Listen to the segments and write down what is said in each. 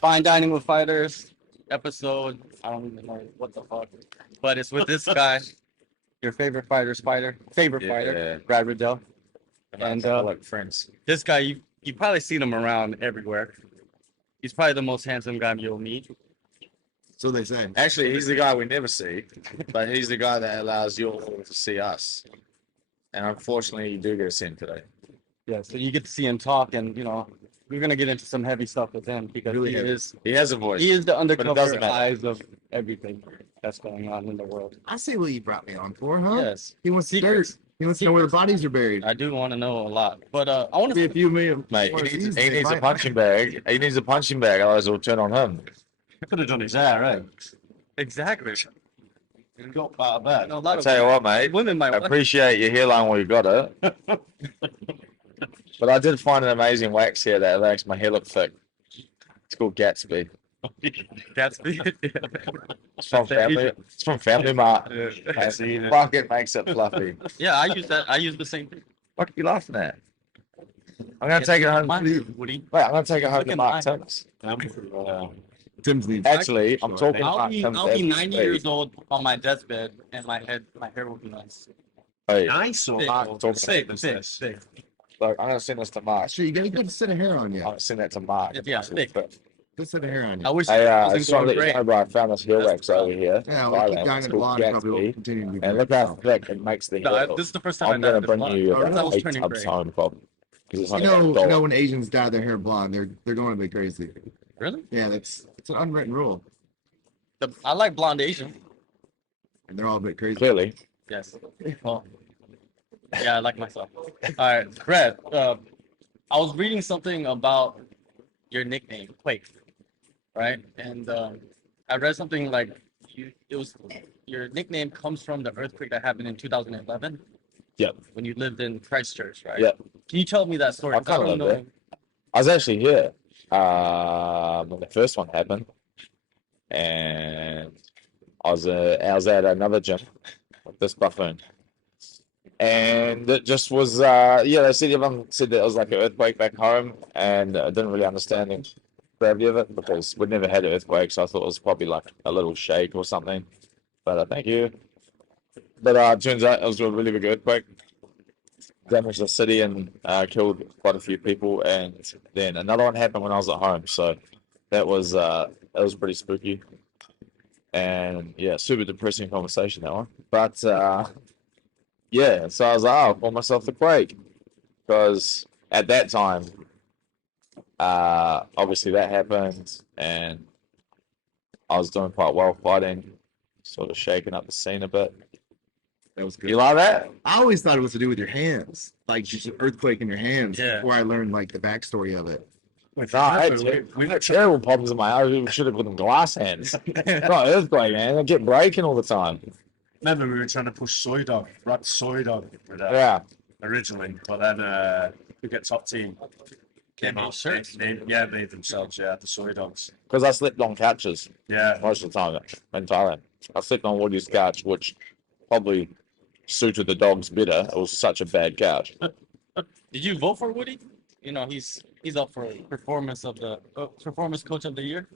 Fine Dining with Fighters episode. I don't even know what the fuck, but it's with this guy, your favorite fighter's fighter, fighter, Brad Riddell. And like friends. This guy, you probably seen him around everywhere. He's probably the most handsome guy you'll meet. So they say. Actually, he's the guy we never see, but he's the guy that allows you all to see us. And unfortunately, you do get a scene today. Yeah, so you get to see him talk, and we're gonna get into some heavy stuff with him because He has a voice. he is the undercover doesn't matter. eyes of everything that's going on in the world. I see what you brought me on for, huh? Yes, He wants Secrets. dirt. He wants to know where the bodies are buried. I do want to know a lot, but I want Be a to. few million. Mate, he needs a punching bag. He needs a punching bag, otherwise it'll turn on him. Could have done his hair, eh? Exactly. Got about that. A lot I'll of tell you what, mate. women might I want. appreciate your hairline while you got it. But I did find an amazing wax here that makes my hair look thick. It's called Gatsby. Gatsby. It's from Family. It's from Family Mart. See And it. fuck, it makes it fluffy. Yeah, I use that. I use the same thing. What are you laughing at? I'm gonna take it home. Woody. Wait, I'm gonna take it home Look to at Mark mine. Timms. Tim's needs. Actually, I'm talking I'll Mark be Timms. 90 years old on my deathbed, and my hair will be nice. Hey, Nice or Sick, What's sick, this? sick. look, I'm gonna send this to Mark. Sure, you got a good set of hair on you. I'm gonna send that to Mark. Yeah, thick. Good set of hair on you. I wish Hey, it I wasn't just want to going let you great. know, bro, I found this hair That's wax the over here. Yeah, we'll keep Thailand. dying It's in the called blonde. Probably will Gatsby. continue to be. And look how thick it makes the hair No, look. this is the first time I'm I gonna dyed bring this you blonde. I about was 8 turning tubs gray. home, Bob. Because it's You only know, $1. when Asians dye their hair blonde, they're going a bit crazy. Really? Yeah, it's an unwritten rule, I like blonde Asian. and they're all a bit crazy. Clearly. Yes. Well, yeah, I like myself. All right, Brad. I was reading something about your nickname, Quake, right? And I read something like your nickname comes from the earthquake that happened in 2011. Yep. When you lived in Christchurch, right? Yep. Can you tell me that story? I 'Cause kinda don't lived there. I was actually here when the first one happened, and I was at another gym with this buffoon, and it just was they said everyone said that it was like an earthquake back home, and I didn't really understand the gravity of it because we'd never had an earthquake, so I thought it was probably like a little shake or something. But thank you. But it turns out it was a really big earthquake. Damaged the city and killed quite a few people, and then another one happened when I was at home. So that was pretty spooky, and yeah, super depressing conversation that one. But yeah, so I was like, I'll call myself the Quake because at that time, obviously that happened, and I was doing quite well fighting, sort of shaking up the scene a bit. That was good. You like that? I always thought it was to do with your hands, like just an earthquake in your hands. Yeah. Before I learned like the backstory of it. We had terrible problems in my house. We should have put them glass hands. Not earthquake, man. They get breaking all the time. Remember, we were trying to push Soy Dog, Brad Soy Dog, with that Yeah. originally, but then Phuket Top Team came Made out. shirts. Made themselves, the Soy Dogs. Because I slept on couches Yeah. most of the time in Thailand. I slept on Woody's couch, which probably suited the dogs better. It was such a bad couch. Did you vote for Woody? He's up for performance coach of the year.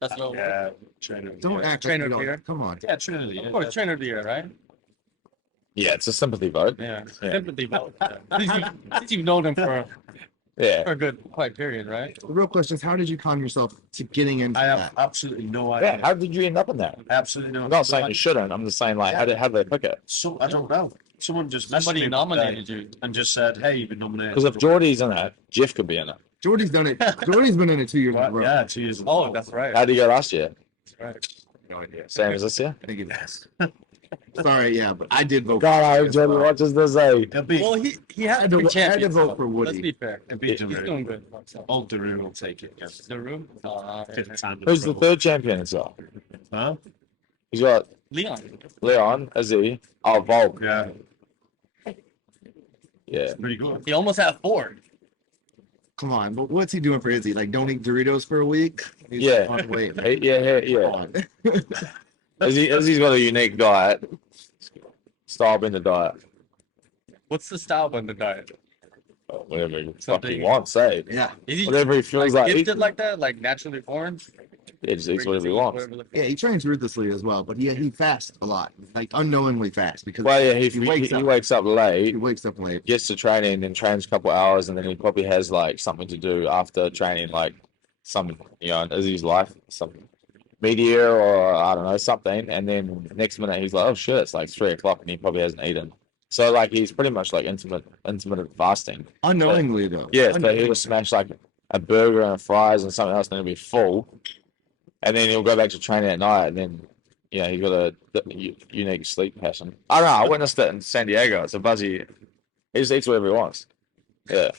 That's what. Yeah, trainer. Don't act like Trainer you don't. here. Come on. Yeah, trainer of the year. Of course, trainer of the year, right? Yeah, it's a sympathy vote. Yeah, Yeah. sympathy vote. Since you've known him for Yeah. a good quite period, right? The real question is, how did you con yourself to getting into I have that? absolutely no Yeah, idea. how did you end up in that? Absolutely no. I'm not saying you shouldn't. I'm just saying, like, how did they pick it? So I don't know. Someone just messaged Somebody me nominated you. and just said, "Hey, you've been nominated." Because if Jordi's in it, Jeff could be in it. Jordy's done it. Jordy's been in it 2 years in a Right, row. yeah, 2 years. in a Oh, row. that's right. How did you go last year? That's right. No idea. Same as this year? I think it is. Sorry, yeah, but I did vote. God, I for hope Jordi watches this, eh? It'll be Well, he had I had three to champions. vote so for Woody. Let's be fair. it'll be He's Daru. doing good for himself. Old Daru will take it. Yes. The room. Fifth time. Who's the third champion as well? Huh? He's got Leon. Leon, Izzy, Volk. Yeah, Yeah. pretty good. He almost had four. Come on, but what's he doing for Izzy? Like, don't eat Doritos for a week? He's Yeah. on weight. Hey, yeah. on. Izzy's got a unique diet. Stylebender diet. What's the style on the diet? Whatever he fucking Something- wants, eh? Yeah. Is he Whatever he feels like. gifted like that, like naturally born? He just eats whatever he wants. Yeah, he trains ruthlessly as well, but he fasts a lot, like unknowingly fast because Well, yeah, he wakes up late, he wakes up late. gets to training and trains a couple hours, and then he probably has like something to do after training, like some, you know, is his life, some media or I don't know, something. And then next minute he's like, oh shit, it's like 3 o'clock and he probably hasn't eaten. So like he's pretty much like intermittent fasting. Unknowingly though. Yeah, so he'll smash like a burger and fries and something else, and he'll be full. And then he'll go back to training at night, and then, you know, he's got a unique sleep pattern. I don't know. I witnessed it in San Diego. It's a buzzy. He just eats whatever he wants. Yeah.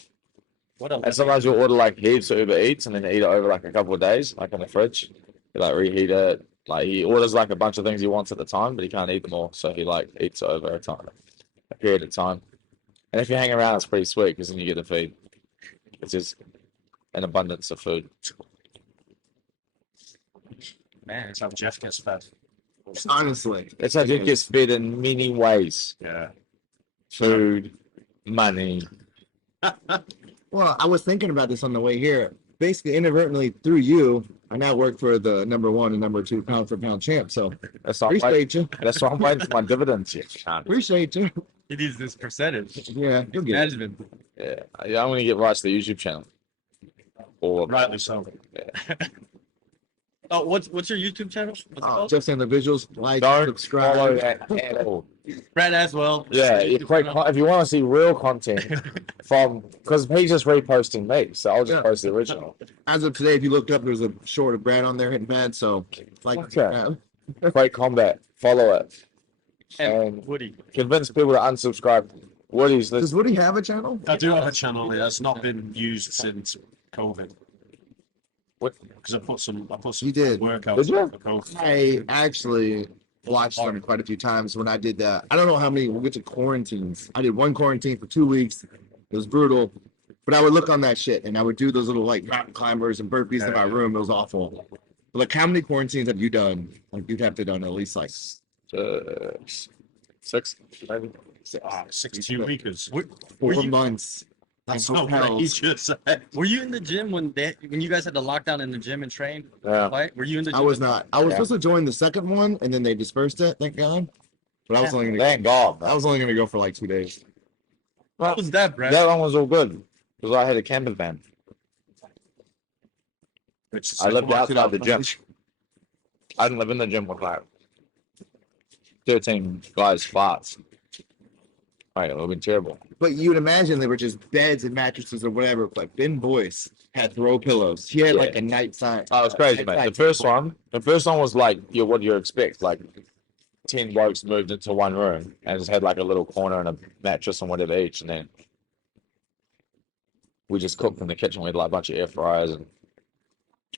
What a And sometimes you'll order like heaps of Uber Eats and then eat it over like a couple of days, like in the fridge. He like reheat it. Like he orders like a bunch of things he wants at the time, but he can't eat them all. So he like eats it over a period of time. And if you hang around, it's pretty sweet because then you get to feed. It's just an abundance of food. man. That's how Jeff gets fed. Honestly. That's how it gets fed in many ways. Yeah. Food, money. Well, I was thinking about this on the way here. Basically, inadvertently through you, I now work for the number 1 and number 2 pound for pound champ. So That's why I'm waiting, appreciate you. that's why I'm waiting for my dividends yet. Appreciate you. He needs this percentage. Yeah, you'll get it. Management. Yeah, I'm gonna get rights to the YouTube channel. Or Rightly so. Oh, what's your YouTube channel? What's it called? Jeff Sainlar visuals, like, don't subscribe. follow that at all. Brad as well. Yeah, if you want to see real content from, because he's just reposting me, so I'll just Yeah. post the original. As of today, if you looked up, there's a short of Brad on there hitting bad. So, like, Okay. Quake Combat, follow it, And and Woody. convince people to unsubscribe. Woody's does list. Woody have a channel? I do have a channel that's not been used since COVID. What? Because I put some You did. workouts Did you? for COVID. I actually watched them quite a few times when I did that. I don't know how many we get to quarantines. I did one quarantine for 2 weeks. It was brutal. But I would look on that shit and I would do those little like mountain climbers and burpees in my room. It was awful. But like, how many quarantines have you done? Like, you'd have to done at least like 6, maybe. 62 weekers. Were 4 you- months. That's Like, not hotels. outrageous. Were you in the gym when you guys had the lockdown in the gym and trained? Yeah. Right? Were you in the gym? I was not. I was Yeah. supposed to join the second one and then they dispersed it, thank God. But I was only gonna Thank God. I was only gonna go for like 2 days. What was that, Brad? That one was all good because I had a camper van. I lived outside the gym. I didn't live in the gym with like 13 guys' farts. Right, it would have been terrible. But you'd imagine they were just beds and mattresses or whatever. Like Ben Boyce had throw pillows. He had like a night sign. Oh, it was crazy, mate. The first one was like what you expect, like 10 blokes moved into one room and just had like a little corner and a mattress and whatever each, and then we just cooked in the kitchen. We had like a bunch of air fryers and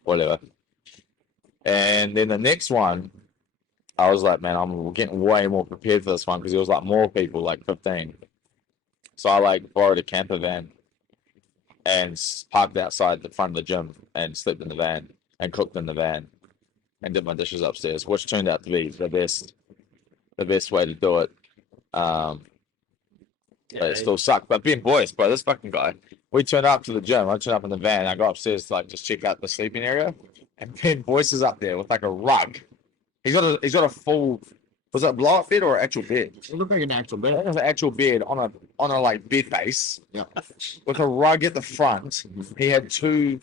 whatever. And then the next one, I was like, man, I'm getting way more prepared for this one because there was like more people, like 15. So I like borrowed a camper van and parked outside the front of the gym and slept in the van and cooked in the van and did my dishes upstairs, which turned out to be the best way to do it. But it still sucked. But being boys, bro, this fucking guy, we turned up to the gym. I turned up in the van. I got upstairs to like just check out the sleeping area, and Ben Boyce is up there with like a rug. He's got a full. Was it a blow-up bed or an actual bed? It looked like an actual It bed. was an actual bed on a like bed base. Yeah. With a rug at the front. He had two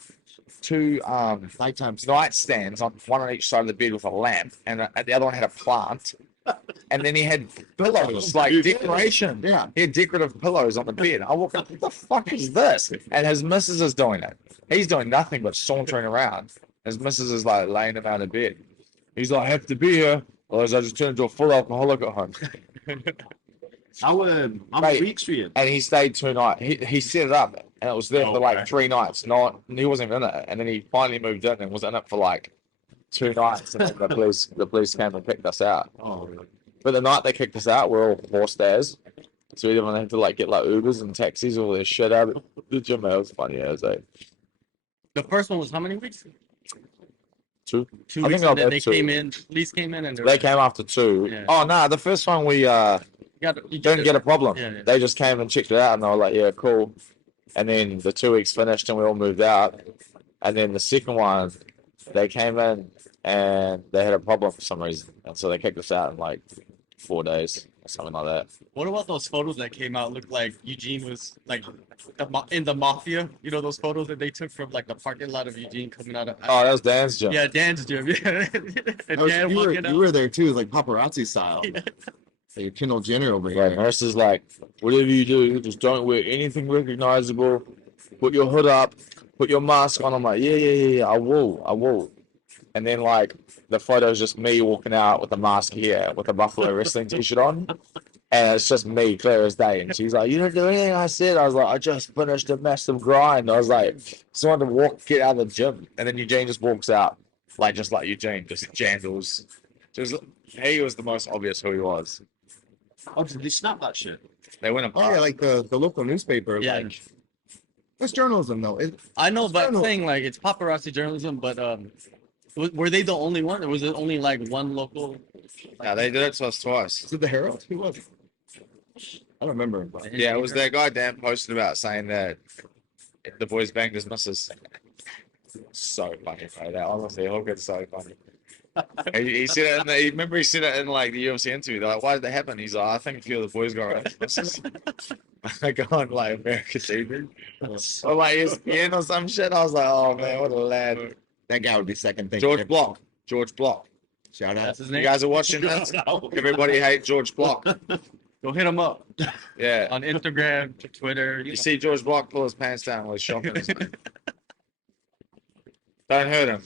Nighttime. nightstands on one on each side of the bed with a lamp, and the other one had a plant. And then he had pillows, like decoration. Yeah. He had decorative pillows on the bed. I walk up, what the fuck is this? And his missus is doing it. He's doing nothing but sauntering around. His missus is like laying him out of bed. He's like, I have to be here, otherwise I just turn into a full alcoholic at home. How Mate, weeks were you? And he stayed 2 nights. He set it up, and it was there for like 3 nights. He wasn't even in it. And then he finally moved in and was in it for like 2 nights. And then the police came and picked us out. Oh, really? But the night they kicked us out, we're all horsed as. So we didn't have to like get like Ubers and taxis, all this shit out of the gym. It was funny as The first one was how many weeks? 2. 2 I weeks, think and then I'll they have 2. came in. Police came in, and They came after 2. Yeah. Oh no, the first one we you didn't get a problem. Yeah, yeah. They just came and checked it out, and they were like, "Yeah, cool." And then the 2 weeks finished and we all moved out. And then the second one, they came in and they had a problem for some reason. And so they kicked us out in like 4 days or something like that. What about those photos that came out? Looked like Eugene was like in the mafia. You know those photos that they took from like the parking lot of Eugene coming out of. Oh, that was Dan's gym. Yeah, Dan's gym. Yeah, and Dan You walking out. were there too, like paparazzi style. Yeah. Like Kendall Jenner over Right, here. nurse is like, whatever you do, just don't wear anything recognizable. Put your hood up, put your mask on. I'm like, yeah, I will. And then like the photo is just me walking out with a mask here with a Buffalo wrestling t-shirt on. And it's just me, clear as day. And she's like, you didn't do anything. I was like, I just finished a massive grind. I was like, just wanted to get out of the gym. And then Eugene just walks out, just like Eugene, just jandals. He was the most obvious who he was. Oh, did they snap that shit? They went Oh apart. yeah, like the local newspaper. Yeah. Like, it's journalism though. I know, but I'm journal- saying like it's paparazzi journalism. But were they the only one, or was it only like one local? Yeah, they did it to us twice. Is it the Herald? Who was it? I don't remember. But Yeah, it was that guy Dan posted about saying that the boys banged his missus. So funny, bro. That honestly, Hulk is so funny. He said it in he said it in like the UFC interview. They're like, why did that happen? He's like, I think a few of the boys got right. I go on like American TV. Or like ESPN or some shit. I was like, oh man, what a lad. that guy would be second thing. George Block. Shout out. That's his You name. guys are watching this? Everybody hate George Block. Go hit him up Yeah. on Instagram, Twitter. You see George Block pull his pants down while he's shopping. Don't hurt him.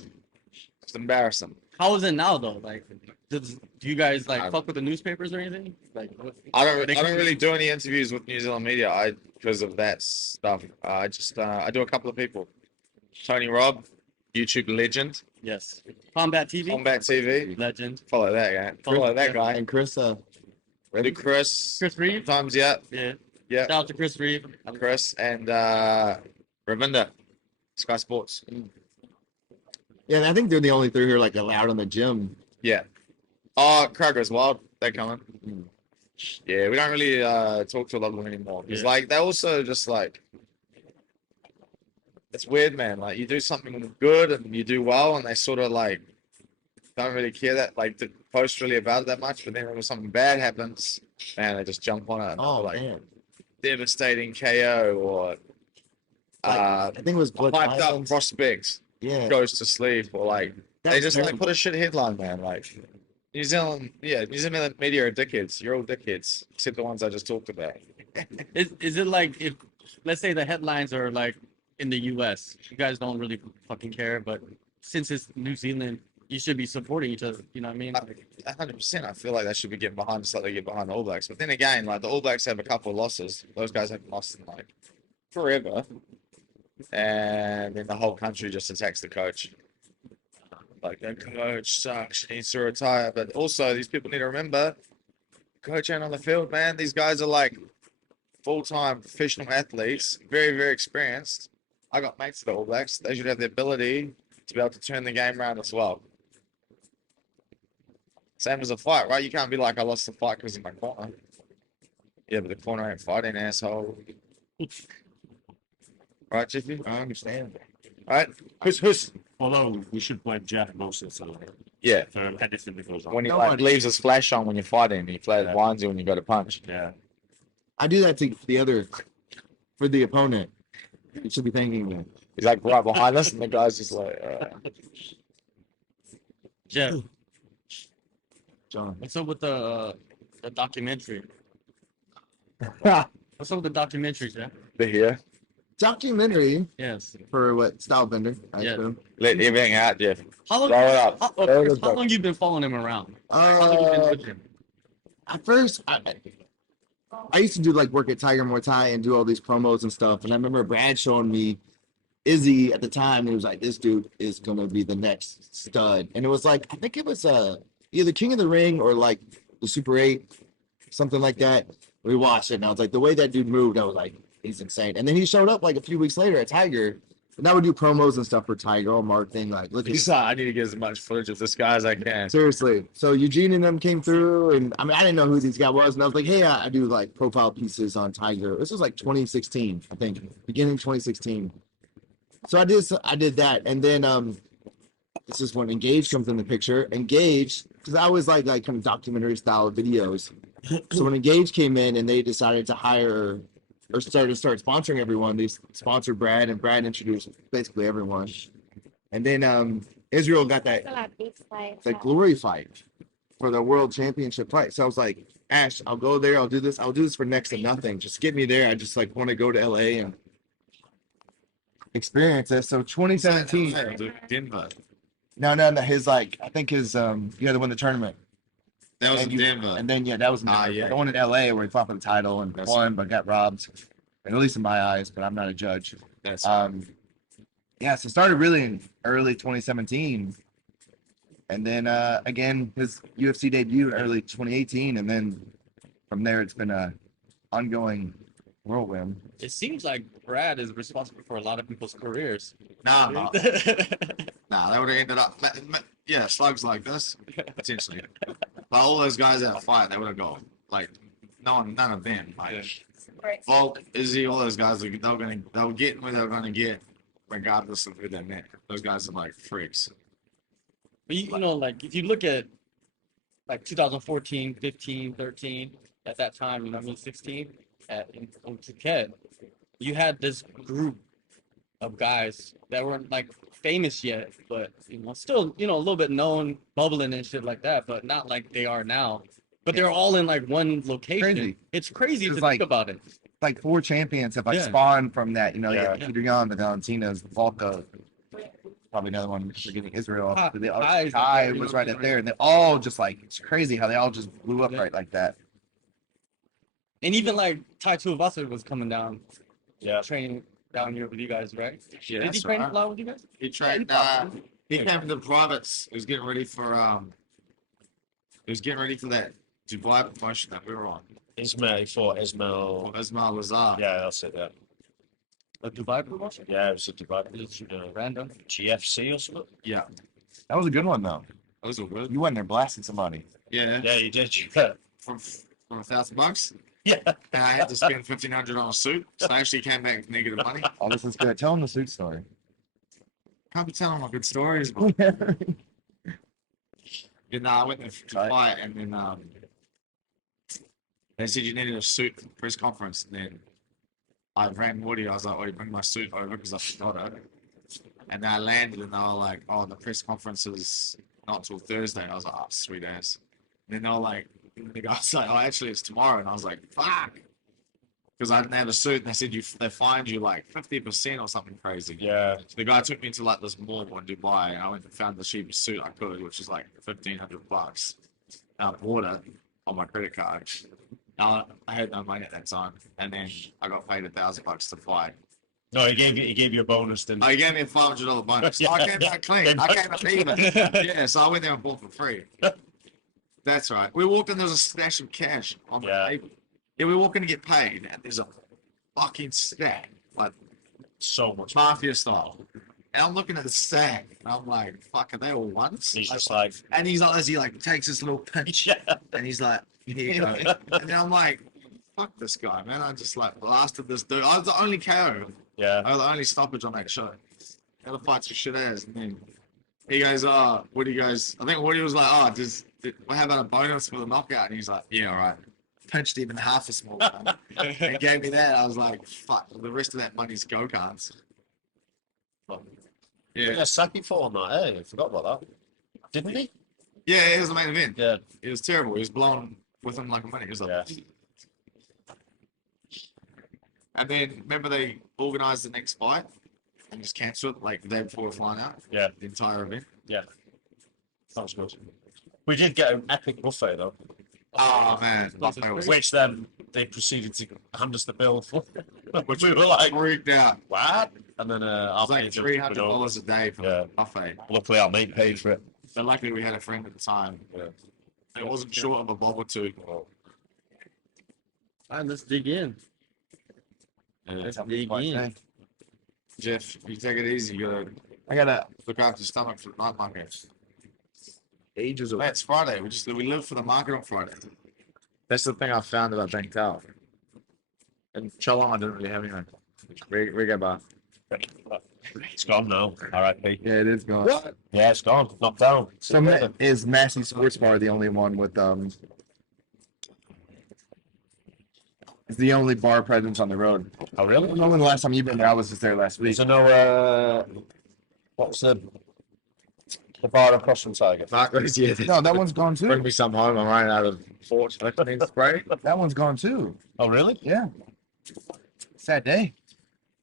Just embarrass him. How is it now though? Like, do you guys like I- fuck with the newspapers or anything? Like, I don't really do any interviews with New Zealand media. Because of that stuff. I do a couple of people. Tony Robb, YouTube legend, yes, Combat TV, Combat TV. legend. Follow that guy. Follow that guy. And Chris, Do Chris. Chris Reeve. Times yeah. Yeah. Yeah. Shout out to Chris Reeve. Chris and Ravinda, Sky Sports. yeah, and I think they're the only three who are like allowed in the gym. Yeah. Oh, Kroger's Wild. They're coming. Yeah, we don't really talk to a lot of them anymore. Because Yeah. like they also just like it's weird, man. Like you do something good and you do well, and they sort of like don't really care that like to post really about it that much. But then when something bad happens, man, they just jump on it. And Oh like man, devastating KO or I think it was Blood hyped up Islands. prospects Yeah, goes to sleep or like they That's just like terrible. put a shit headline, man. Like New Zealand media are dickheads. You're all dickheads, except the ones I just talked about. Is it like if let's say the headlines are like in the U.S. You guys don't really fucking care, but since it's New Zealand, you should be supporting each other. You know what I mean? 100%. I feel like they should be getting behind just like they get behind the All Blacks. But then again, like the All Blacks have a couple of losses. Those guys haven't lost in like forever. And then the whole country just attacks the coach. Like the coach sucks, he needs to retire. But also these people need to remember, coach ain't on the field, man. These guys are like full-time professional athletes, very, very experienced. I got mates at the All Blacks. They should have the ability to be able to turn the game around as well. Same as a fight, right? You can't be like, I lost the fight because of my corner. Yeah, but the corner ain't fighting, asshole. Right, Jiffy? I understand. Right? Who's? Although we should blame Jeff most of the time Yeah. for anything that goes on. When he No like one- leaves his flash on when you're fighting, he Yeah. winds you when you go to punch. Yeah. I do that to the other, for the opponent. You should be thanking me. He's like right behind us, and the guy's just like, Jeff, John. what's up with the documentary? What's up with the documentary, Jeff? they're here. Documentary Yes. for what? Stylebender. I Yeah. assume. Let everything out, Jeff. How long? Blow it up. How, Blow it how up. long you been following him around? How long you been Uh, with him? at first, I used to do like work at Tiger Muay Thai and do all these promos and stuff. And I remember Brad showing me Izzy at the time. He was like, "This dude is gonna be the next stud." And it was like, I think it was either King of the Ring or like the Super 8, something like that. We watched it, and I was like, the way that dude moved, I was like, he's insane. And then he showed up like a few weeks later at Tiger, And I would do promos and stuff for Tiger or marketing. Like, look at He's like, I need to get as much footage of this guy as I can. seriously. So Eugene and them came through, and I mean, I didn't know who these guys was, and I was like, hey, I do like profile pieces on Tiger. This was like 2016, I think, beginning 2016. So I did that, and then this is when Engage comes in the picture. Engage, because I always like kind of documentary style videos. So when Engage came in and they decided to hire or start sponsoring everyone, they sponsored Brad, and Brad introduced basically everyone. And then Israel got that glory fight for the world championship fight. So I was like, Ash, I'll go there. I'll do this. I'll do this for next to nothing. Just get me there. I just like want to go to LA and experience this. So 2017. Denver. No. His I think his the one the tournament. That was in Denver. And then that was in Denver. yeah. The one in LA where he fought for the title and won, but got robbed. At least in my eyes, but I'm not a judge. That's So it started really in early 2017. And then again, his UFC debut in early 2018, and then from there it's been a ongoing whirlwind. It seems like Brad is responsible for a lot of people's careers. Nah, nah, they would have ended up. Yeah, slugs like this, potentially. But all those guys that fight, they would have gone. Like, none of them. Like, Volk, Izzy, all those guys, they'll get where they're gonna get, regardless of who they met. Those guys are like freaks. But you know, like if you look at like 2014, 15, 13, at that time, 16, in Phuket, you had this group of guys that weren't like famous yet, but still, a little bit known, bubbling and shit like that, but not like they are now. But they're all in like one location. Crazy. It's crazy to like- think about it. Like 4 champions have Yeah. spawned from that. You Yeah. have Peter Young, the Valentinas, Volka, probably another one forgetting Israel. Kai was right up there, and they all just it's crazy how they all just blew up Yeah. right like that. And even like Tuivasa was coming down, Yeah. training down here with you guys, right? Yeah, Did he that's train right. a lot with you guys? He trained. He came to the privates. He was getting ready for. He was getting ready for that Dubai promotion that we were on. Ismail, he fought Ismail. Ismail Lazar. Yeah, that's it. Yeah, A Dubai promotion? yeah, it was a Dubai, Random. GFC or something. Yeah, That was a good one though. those were good. You went there blasting somebody. Yeah, Yeah, you did. Yeah, from $1,000. yeah. And I had to spend $1,500 on a suit, so I actually came back with negative money. Oh, this is good. Tell them the suit story. Can't be telling my good stories, but I went there to fight, and then they said you needed a suit for the press conference, and then I rang Woody. I was like, "Oh, you bring my suit over because I forgot it." And then I landed, and they were like, "Oh, the press conference is not till Thursday." I was like, "Oh, sweet ass." And then they were like, the guy's like, "Oh, actually, it's tomorrow." And I was like, "Fuck," because I didn't have a suit, and they said they fined you like 50% or something crazy. Yeah, So the guy took me to like this mall in Dubai, and I went and found the cheapest suit I could, which is like $1,500. And I bought it on my credit card. Now, I had no money at that time, and then I got paid $1,000 to fight. no, he gave you a bonus, didn't he? Oh, he gave me a $500 bonus. Yeah. I came back clean. I came back even. Yeah, so I went there and bought for free. That's right. We walked in, there was a stash of cash on the Yeah. table. Yeah, we walk in to get paid, and there's a fucking stack, like So much. mafia style. And I'm looking at the stack, and I'm like, fuck, are they all ones? He's just like, And he's like, as he like takes this little pinch, yeah, and he's like, here you go. And then I'm like, fuck this guy, man. I just like blasted this dude. I was the only KO. yeah. I was the only stoppage on that show. The other fights were shit ass. And then he goes, "Oh, Woody goes." I think Woody was like, "Oh, how about a bonus for the knockout?" And he's like, "Yeah, all right." Pinched even half a small one. And gave me that. I was like, "Fuck." The rest of that money's go karts. Yeah, Yeah, Saki fought on that. Hey, I forgot about that. Didn't he? yeah. It was the main event. Yeah, It was terrible. He was blown within like a minute. He was like, yeah. And then remember they organised the next fight and just cancelled it like the day before we're flying out. Yeah. The entire event. Yeah. That was good. We did get an epic buffet though, Oh man, buffet was which then they proceeded to hand us the bill for, which we were like, freaked out. what? And then It our was like $300 a day for Yeah. the buffet. Luckily, our mate paid for it. But luckily we had a friend at the time. Yeah. It wasn't short of a bob or two. All right, let's dig in. Let's dig in. Jeff, you take it easy. You I gotta gotta look after your stomach for the night market. ages away. Hey, it's Friday. We live for the market on Friday. That's the thing I found about Bangtao. And Cholong, I didn't really have anything. Riga bar. It's gone now. R.I.P. Yeah, it is gone. What? Yeah, it's gone. Knocked down. So is Massey Sports Bar the only one with It's the only bar presence on the road. Oh, I really? don't know when the last time you've been there. I was just there last week. So no. What's the bar across from Tiger? Marcos, yeah. No, that one's gone Bring too. me some home. I'm running out of Fort. I need spray. That one's gone too. Oh, really? Yeah. Sad day.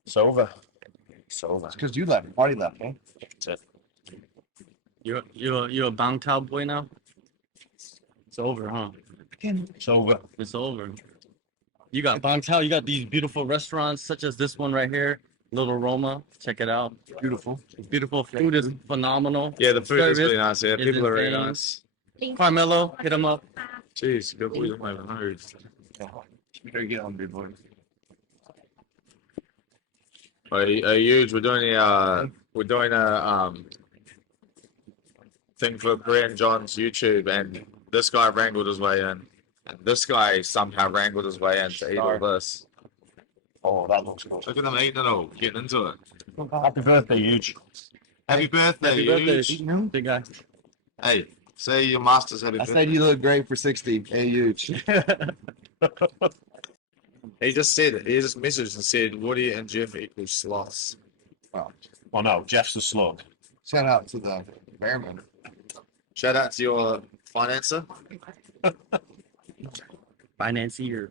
It's over. It's over. It's because you left. Party left, eh? That's it. You're a Bangtao boy now. It's over, huh? It's over. It's over. You got Bangtao. You got these beautiful restaurants such as this one right here, Little Roma. Check it out. Beautiful. Beautiful food is phenomenal. Yeah, the food is really Service nice here. is People are really insane. nice. Carmelo, hit him up. Jeez, good boy. I'm over hungry. You better get on, big boy. Huge. We're doing a thing for Korean John's YouTube, and this guy wrangled his way in, and this guy somehow wrangled his way in to eat all this. Oh, that looks good. Look at them eating it all, getting into it. Happy birthday, huge. Happy birthday, Happy birthday, Huge. big guy. Hey, say your master's happy I birthday. said you look great for 60. Hey, huge. He just said it. He just messaged and said, Woody and Jeff equals sloths. Oh no, Jeff's the slug. Shout out to the Bearman. Shout out to your financer. Financier.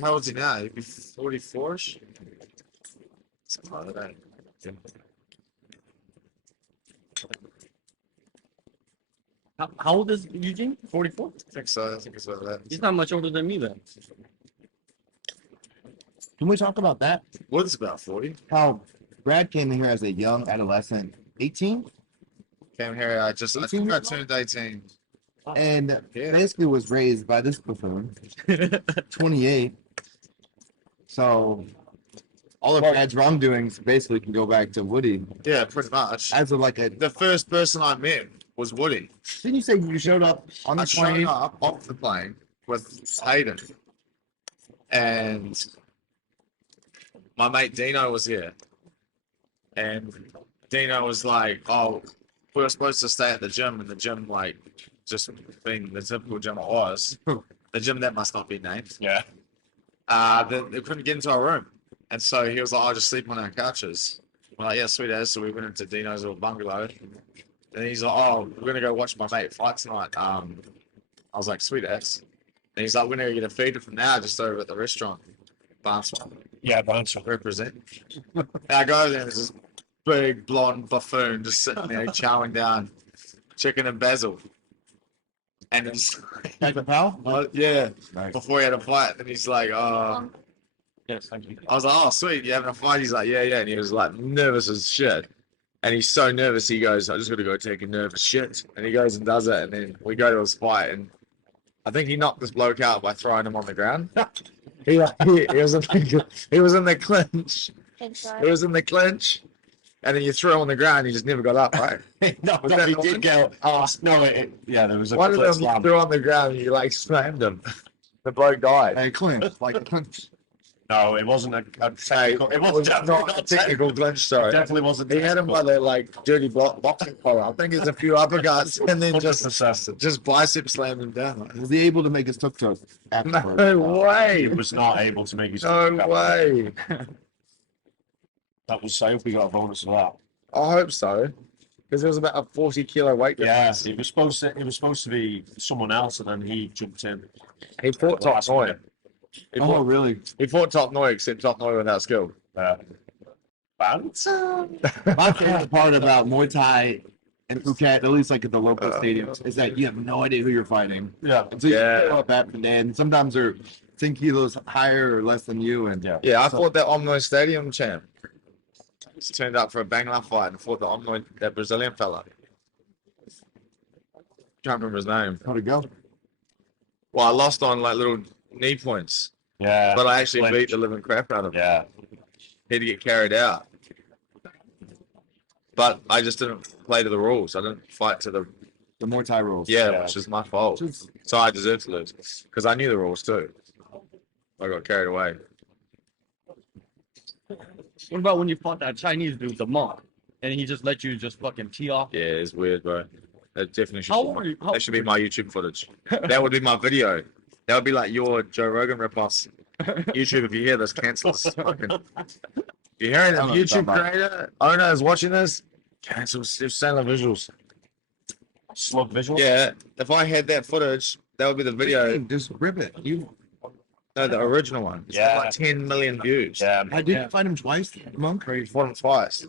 How old's he now? He'd be 44ish? Something like that. How old is Eugene? 44? I think so. I think it's like that. He's not much older than me then. Can we talk about that? Wood's about 40. How Brad came in here as a young adolescent, 18, Came here, I think I turned 18. and Yeah. basically was raised by this buffoon, 28. So all of Brad's wrongdoings basically can go back to Woody. Yeah, pretty much. As of like a, The first person I met was Woody. didn't you say you showed up on I the showed plane? up off the plane with Hayden. And my mate Dino was here. And Dino was like, oh, we were supposed to stay at the gym, and the gym, like, just being the typical gym it was, the gym that must not be named, Yeah. they couldn't get into our room. And so he was like, I'll just sleep on our couches. We're like, yeah, sweet as. So we went into Dino's little bungalow. And he's like, oh, we're going to go watch my mate fight tonight. I was like, sweet as. And he's like, we're going to get a feeder from now just over at the restaurant. Barnstorm. Yeah, bounce. Represent. And I go there and there's this big blonde buffoon just sitting there chowing down chicken and basil. And it's Like the pal? yeah, Nice. before he had a fight, and he's like, oh, Yes, thank you. I was like, oh, sweet, you having a fight? He's like, yeah, yeah. And he was like nervous as shit. And he's so nervous, he goes, I just got to go take a nervous shit. And he goes and does it. And then we go to his fight. And I think he knocked this bloke out by throwing him on the ground. he was in the clinch. He was in the clinch. And then you throw him on the ground, he just never got up, right? No, Was no, that he the did one? go. Oh, no, yeah, there was a One of couple of them you slam. threw on the ground and you like slammed him. The bloke died. Hey, Clint, like Clint. No, it wasn't a Hey, technical. It was was definitely not a technical clinch, sorry. Definitely wasn't. He had him by the like dirty boxing collar. I think it's a few uppercuts and then just assassin. bicep slammed him down. Was he able to make his tuk-tuk afterwards? No He way. was not able to make his. No way. That was safe. We got a bonus for that. I hope so. Because it was about a 40-kilo weight Yeah, difference. it was supposed to. It was supposed to be someone else, and then he jumped in. He fought Top Noi. He Oh, fought, really? he fought Top Noi, except Top Noi without skill. Bangtao. My favorite part about Muay Thai and Phuket, at least like at the local stadiums, is that you have no idea who you're fighting. Yeah. Until you Yeah. show up after the day, and sometimes they're 10 kilos higher or less than you. And Yeah. Yeah, I fought that Omno Stadium champ. Just turned up for a Bangla fight and fought the Omno, that Brazilian fella. Can't remember his name. how'd it go? Well, I lost on like little knee points. Yeah. But I actually Clinch. beat the living crap out of him. Yeah. He had to get carried out. But I just didn't play to the rules. I didn't fight to the Muay Thai rules. Yeah. which is my fault. Which is- So I deserve to lose because I knew the rules too. I got carried away. What about when you fought that Chinese dude, the monk, and he just let you just fucking tee off? Yeah, it's weird, bro. That definitely should. How old are you? That should be my YouTube footage. That would be my video. That would be like your Joe Rogan ripoffs. YouTube, if you hear this, cancel this. Fucking- If you're hearing, if I don't know what YouTube you're talking creator owner is watching this, cancel Jeff Sainlar visuals. Slug visual. Yeah, if I had that footage, that would be the video. Just rip it. No, the original one. It's got like 10 million views. Yeah. I did fight him twice, Monk. I fought him twice.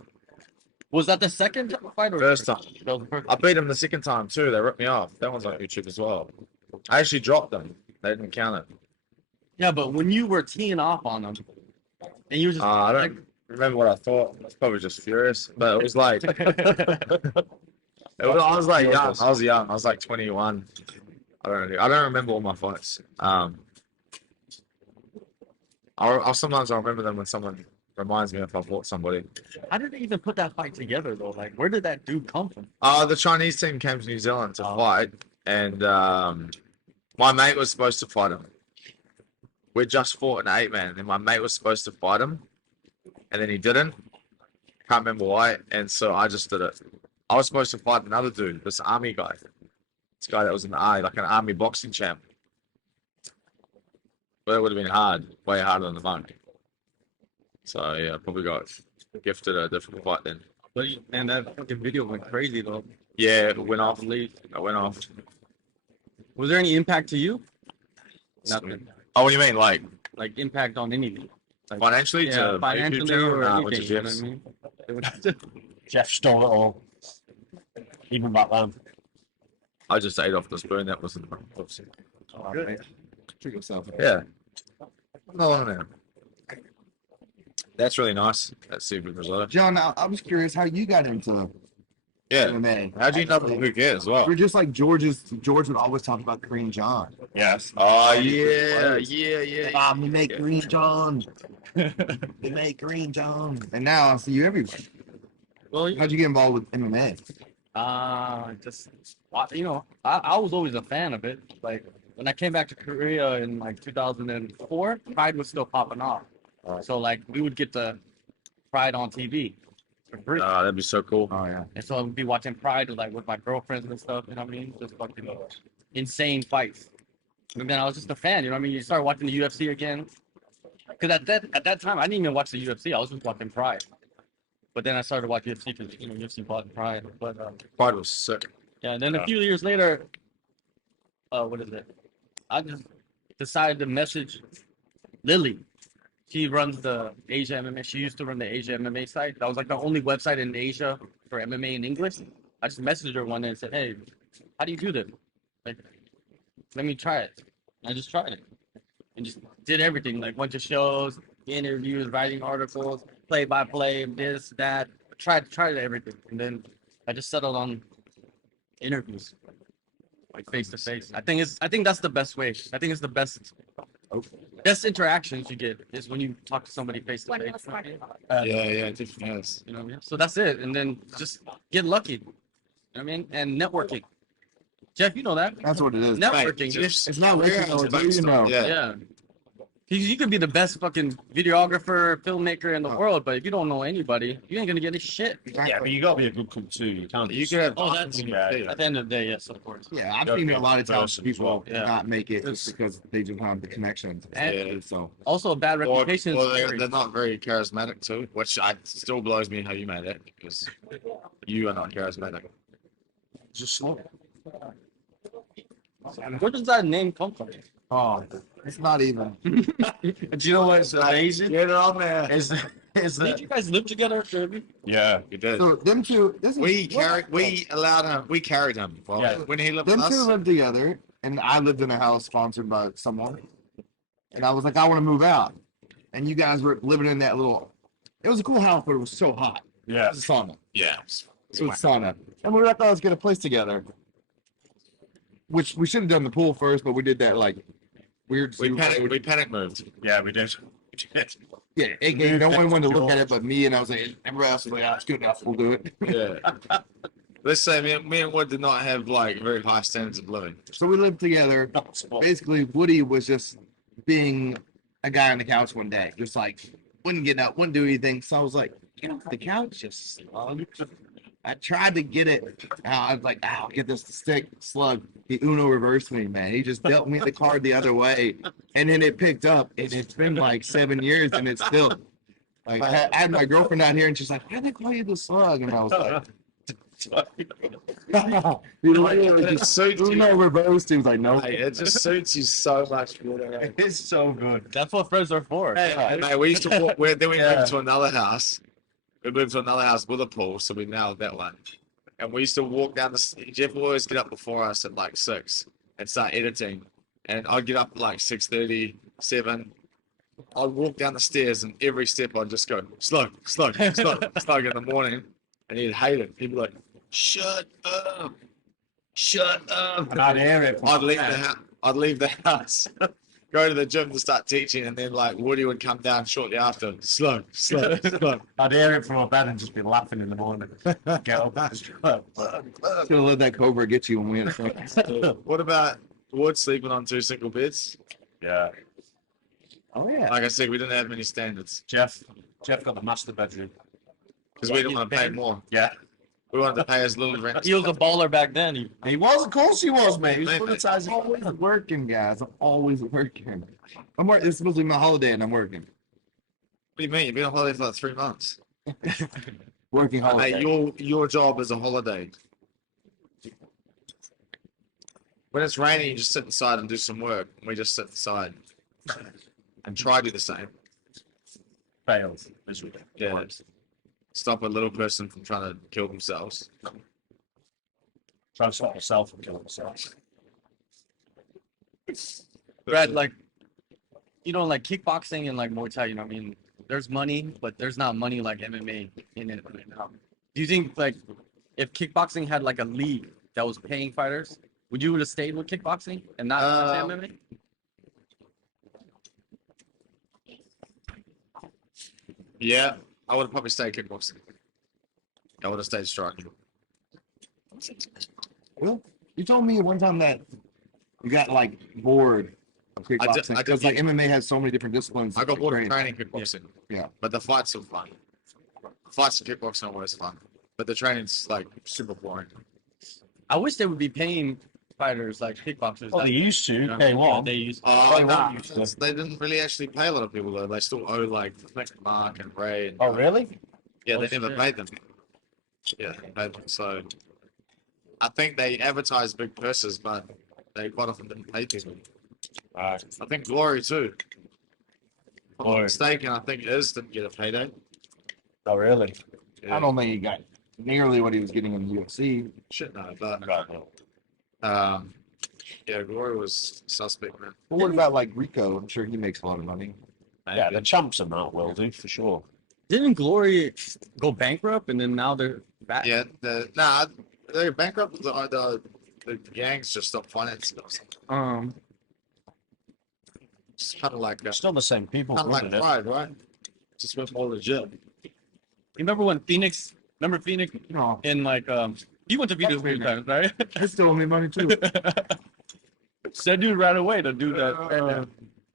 Was that the second fight or First time. That was the first. I beat him the second time too. They ripped me off. That one's on YouTube as well. I actually dropped them. They didn't count it. Yeah, but when you were teeing off on them, and you were just I don't remember what I thought. I was probably just furious, but it was like I was like young. I was young. I was like 21. I don't remember all my fights. I'll sometimes I'll remember them when someone reminds me if I fought somebody. how did they even put that fight together though? Like, where did that dude come from? The Chinese team came to New Zealand to fight, and my mate was supposed to fight him. We just fought an 8-man, and my mate was supposed to fight him, and then he didn't. Can't remember why, and so I just did it. I was supposed to fight another dude, this army guy. This guy that was in the army, like an army boxing champ. But it would have been hard, way harder than the monk. So yeah, I probably got gifted a different fight then. But man, that fucking video went crazy though. Yeah, it went off. I went off. Was there any impact to you? Nothing. Oh, what do you mean, like Impact on anything? Like, financially? yeah, To financially YouTube or Nah, anything. went to You know what Jeff's. I mean? It was- Jeff stole it all. Even back then. I just ate off the spoon. That wasn't. Treat yourself. Yeah. No, man. That's really nice. That seafood risotto. John, I was curious how you got into Yeah. MMA. How'd you know from Phuket as well? We're just like George would always talk about Korean John. Yes. Oh yeah. We make Korean John. We make Korean John. And now I see you everywhere. well, How'd you get involved with MMA? just you know, I was always a fan of it. Like when I came back to Korea in like 2004, Pride was still popping off. So like we would get the Pride on TV for free. That'd be so cool. Oh yeah. And so I would be watching Pride like with my girlfriends and stuff, you know what I mean? Just fucking insane fights. And then I was just a fan, you know what I mean? You start watching the UFC again. Because at that time I didn't even watch the UFC, I was just watching Pride. But then I started watching UFC because UFC bought Pride. But Pride was sick. yeah, and then a few years later, what is it? I just decided to message Lily. She runs the Asia MMA. She used to run the Asia MMA site. That was like the only website in Asia for MMA in English. I just messaged her one day and said, "Hey, how do you do this? Like, let me try it." And I just tried it and just did everything. Like went to shows, interviews, writing articles, play by play, this, that. Tried everything, and then I just settled on interviews, like face to face. I think that's the best way. I think it's the best interactions you get is when you talk to somebody face to face. Yeah, it definitely is. You know what I mean? So that's it, and then just get lucky. You know what I mean? And networking. Jeff, you know that. That's what it is. Networking. It's not what you know, it's who you know. Yeah. Yeah. You could be the best fucking videographer, filmmaker in the world, but if you don't know anybody, you ain't gonna get any shit. Yeah, but you gotta be a good cook too. You can't. You could have. Oh, that's Yeah. at the end of the day, yes, of course. Yeah, I've Gotta seen be a lot of times person as people well. Yeah. not make it just because they just have the connections. And- So Also, a bad Or reputation is they're, scary. they're not very charismatic too, which still blows me how you made it because you are not charismatic. Just slow. Where does that name come from? oh, it's not even. Do you know what's amazing? Get it on there. Is Did that you guys live together, Kirby? yeah. You did. So them two, this is We allowed him. We carried him. Well, Yeah. when he lived them with two us. lived together, and I lived in a house sponsored by someone. And I was like, I want to move out. And you guys were living in that little. It was a cool house, but it was so hot. Yeah. It was a sauna. Yeah. It was sauna. And we were like, oh, let's get a place together. Which we should have done the pool first, but we did that like weird. We panic moved. Yeah, we did. We did. Yeah, no one wanted to look at it but me, and I was like, everybody else was like, "Ah, it's good enough. We'll do it." Yeah. Let's say me and Wood did not have like very high standards of living. So we lived together. Basically, Woody was just being a guy on the couch one day, just like wouldn't get up, wouldn't do anything. So I was like, get off the couch, just Slug. I tried to get it. I was like, I'll get this to stick. Slug. He Uno reversed me, man. He just dealt me the card the other way, and then it picked up. And it's been like 7 years, and it's still like I had my girlfriend out here, and she's like, "Why do they call you the Slug?" And I was like, It suits you. Uno reversed. He was like, "No." Hey, it just suits you so much better. It's so good. That's what friends are for. Hey, mate, we used to walk. Then we moved to another house. We moved to another house with a pool, so we nailed that one. And we used to walk down the. Jeff would always get up before us at like 6 and start editing. And I'd get up at like 6:30, 7. I'd walk down the stairs, and every step I'd just go Slug, Slug, Slug, Slug in the morning. And he'd hate it. He'd be like, "Shut up, shut up." And I'd hear it. I'd leave the house. I'd leave the house, go to the gym to start teaching, and then like Woody would come down shortly after. Slug, Slug, Slug. I'd hear it from my bed and just be laughing in the morning. Get up, Gonna let that Cobra get you when we in a second. What about Wood sleeping on 2 single beds? Yeah. Oh yeah. Like I said, we didn't have many standards Jeff got the master bedroom. because we didn't want to pay more. Yeah. We wanted to pay as little rent. He was a baller back then. He was, of course he was, mate. He was Mate, I'm always working, guys. I'm always working. I'm working. It's supposed to be my holiday, and I'm working. What do you mean? You've been on holiday for like 3 months. Working holiday. Mate, your job is a holiday. When it's raining, you just sit inside and do some work. We just sit inside and try to do the same. fails miserably. Yeah. Stop a little person from trying to kill themselves. Trying to stop myself from killing myself. Brad, like, like kickboxing and like Muay Thai, what I mean? There's money, but there's not money like MMA in it right now. Do you think, like, if kickboxing had like a league that was paying fighters, would you have stayed with kickboxing and not MMA? Yeah, I would have probably stayed kickboxing. I would have stayed striking. Well, you told me one time that you got like bored of kickboxing I did- because like MMA has so many different disciplines. I got bored of training. training kickboxing. Yeah. But the fights are fun. Fights in kickboxing are always fun. But the training's like super boring. I wish they would be paying fighters like kickboxers. Well, they used to. They Yeah, won. they used Oh, They nah, won't use they didn't really actually pay a lot of people though. They still owe like Mark and Ray. And, Oh, really? yeah, they Oh, never shit. paid them. Yeah, they paid them. So I think they advertised big purses, but they quite often didn't pay people. Right. I think Glory too. If I'm not Glory. mistaken, I think Iz didn't get a payday. Oh, really? Yeah. I don't think he got nearly what he was getting in the UFC. Shit, no, but Right. yeah, Glory was suspect, man. But what about like Rico? I'm sure he makes a lot of money. Yeah, the champs and that will do for sure. Didn't Glory go bankrupt and then now they're back? Yeah, they're bankrupt. The gangs just stopped financing them. It's kind of like Still the same people. kind of like running it. Pride, right? Just went more legit. You remember when Phoenix? Remember Phoenix No, in like he went to Phoenix a few times, right? he still owe me money too. That dude ran away to do that.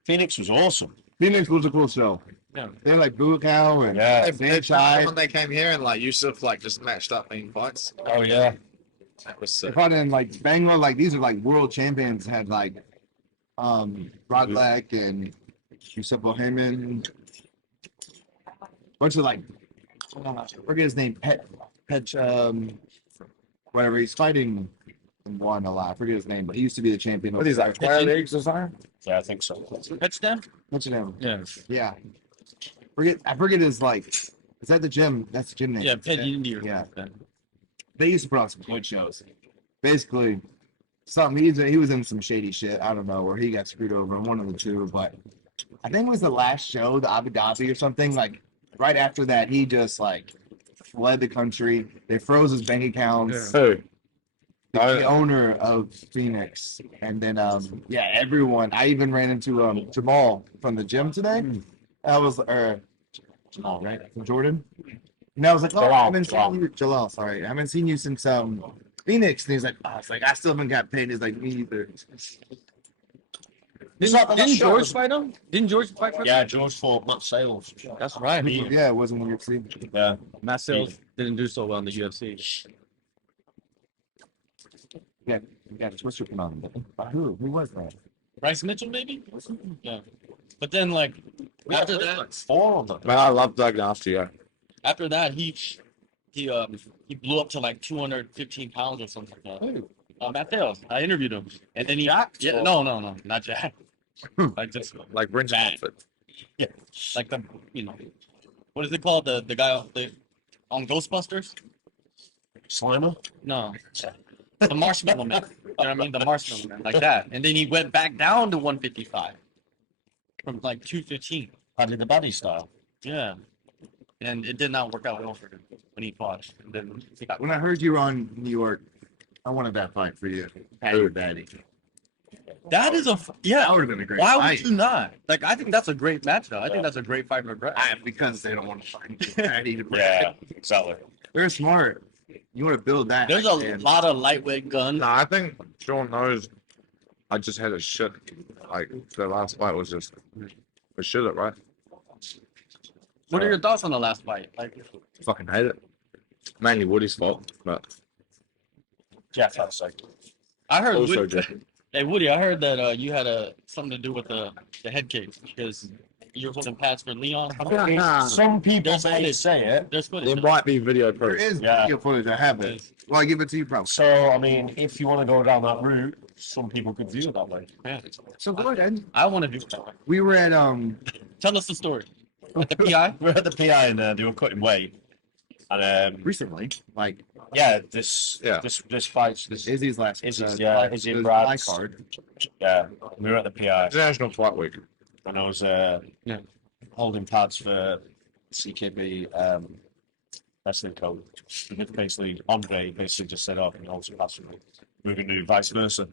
Phoenix was awesome. Phoenix was a cool show. Yeah. They're like Boo Cow and Yeah. Sanchez. When they came here and like Yusuf like just matched up in fights. Oh, yeah. That was They sick. fought in like Bangor, like these are like world champions. Had like Rodlek and Yusuf Boheman. Bunch of like forget his name, Pet whatever. He's fighting and won a lot. I forget his name, but he used to be the champion. What is that? Twilight Leagues or something? Yeah, I think so. Touchdown? What's his name? Yeah. Yeah. I forget his like. Is that the gym? That's the gym name. Yeah, Pet Indy. Yeah. They used to put on some good shows. Basically, he was in some shady shit. I don't know, where he got screwed over in one of the two, but I think it was the last show, the Abu Dhabi or something. Like right after that, he just like fled the country. They froze his bank accounts. Who? the owner of Phoenix, and then yeah, everyone. I even ran into Jamal from the gym today. I was Jamal, right, from Jordan. And I was like, oh, I haven't seen you, Jalal. Sorry, I haven't seen you since Phoenix. And he's like, oh, it's like I still haven't got paid. He's like, me either. Didn't George fight him? Didn't George fight for him? Yeah, George fought Matt Sales. That's right. Yeah, it wasn't in UFC. Yeah. Matt Sales didn't do so well in the UFC. Yeah, Twister come on. Who was that? Bryce Mitchell, maybe? Yeah. But then, like, after that, 4 of them. Man, I love Doug after you. after that, he blew up to like 215 pounds or something like that. Matt Sales. I interviewed him, and then he no, not Jack. Like just Like Brinson Bad. Moffat. yeah, like the what is it called? The guy on Ghostbusters? Slimer? No, the Marshmallow Man. You know what I mean? The Marshmallow Man, like that. And then he went back down to 155 from like 215. Paddy the Baddy style. Yeah, and it did not work out well for him when he fought. And then he got When I heard you were on New York, I wanted that fight for you. Patty Batty. that is That yeah. would have been a great Why fight. would you not? Like, I think that's a great match, though. I think that's a great fight for Brad. Because they don't want to fight Patty to Yeah, exactly. They're smart. You want to build that. There's a man. lot of lightweight guns. No, I think Sean knows. I just had a shit. Like the last fight was just a shit, it right? What are your thoughts on the last fight? Like, Fucking hate it. Mainly Woody's fault, but Jeff, that's say. I heard also Woody, just hey Woody, I heard that you had something to do with the head case because you're holding pads for Leon. Some people There's may footage. say it. There's footage. there might be video There proof. is Yeah. video footage. I have it. Well, I give it to you, probably. So, I mean, if you want to go down that route, some people could view it that way. Yeah. So go ahead. I want to do that. We were at Tell us the story. At the PI. We're at the PI and they were cutting weight. And recently, like this Yeah. this fight's this Izzy's last. Izzy's, Izzy and the Brad's. card. Yeah, we were at the PI International Fight Week. and I was holding pads for CKB wrestling code. Basically, Andre basically just said, "Oh, can you also pass me?" We're going to do vice versa.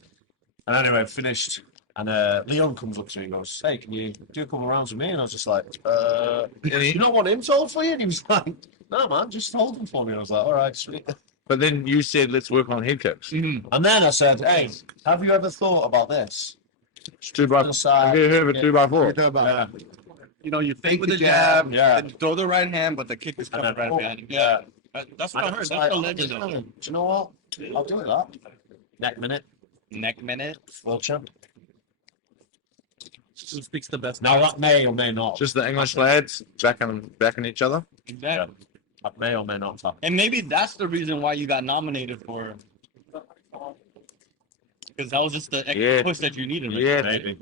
And anyway, finished. And Leon comes up to me and goes, "Hey, can you do a couple of rounds with me?" And I was just like, "You not want him to hold for you?" And he was like, "No, man, just hold him for me." I was like, "All right, sweet." But then you said, let's work on head kicks. And then I said, "Hey, have you ever thought about this?" It's 2x4. Inside. Have you heard of a 2x4? Yeah. You think with the the jab, yeah. then throw the right hand, but the kick is coming right behind you. Yeah. That's what I heard. was That's like, the legend of do it. you know what? I'll do that. Neck minute, Neck minute. world champ. Who speaks the best? Now that may or may not. Just the English lads backing each other. Exactly. That may or may not happen. And maybe that's the reason why you got nominated for. Because that was just the extra Yeah. push that you needed. Right? Yeah, Maybe.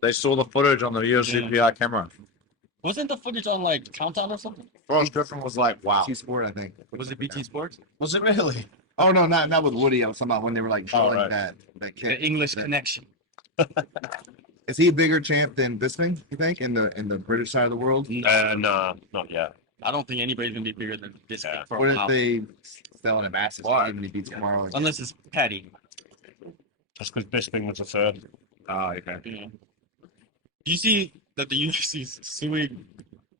they saw the footage on the UFC PI camera. Wasn't the footage on like Countdown or something? Ross Griffin was like, wow. T Sport, I think. Was it BT Sports? Was it really? Oh no, not with Woody. I was talking about when they were like showing right. that The kick. English connection. Is he a bigger champ than Bisping? You think in the British side of the world? No, not yet. I don't think anybody's gonna be bigger than this Yeah. for What a if while. they sell him asses Why? when he beats tomorrow? Unless it's Patty. That's because Bisping was the third. Oh, okay. Yeah. Do you see that the UFC is suing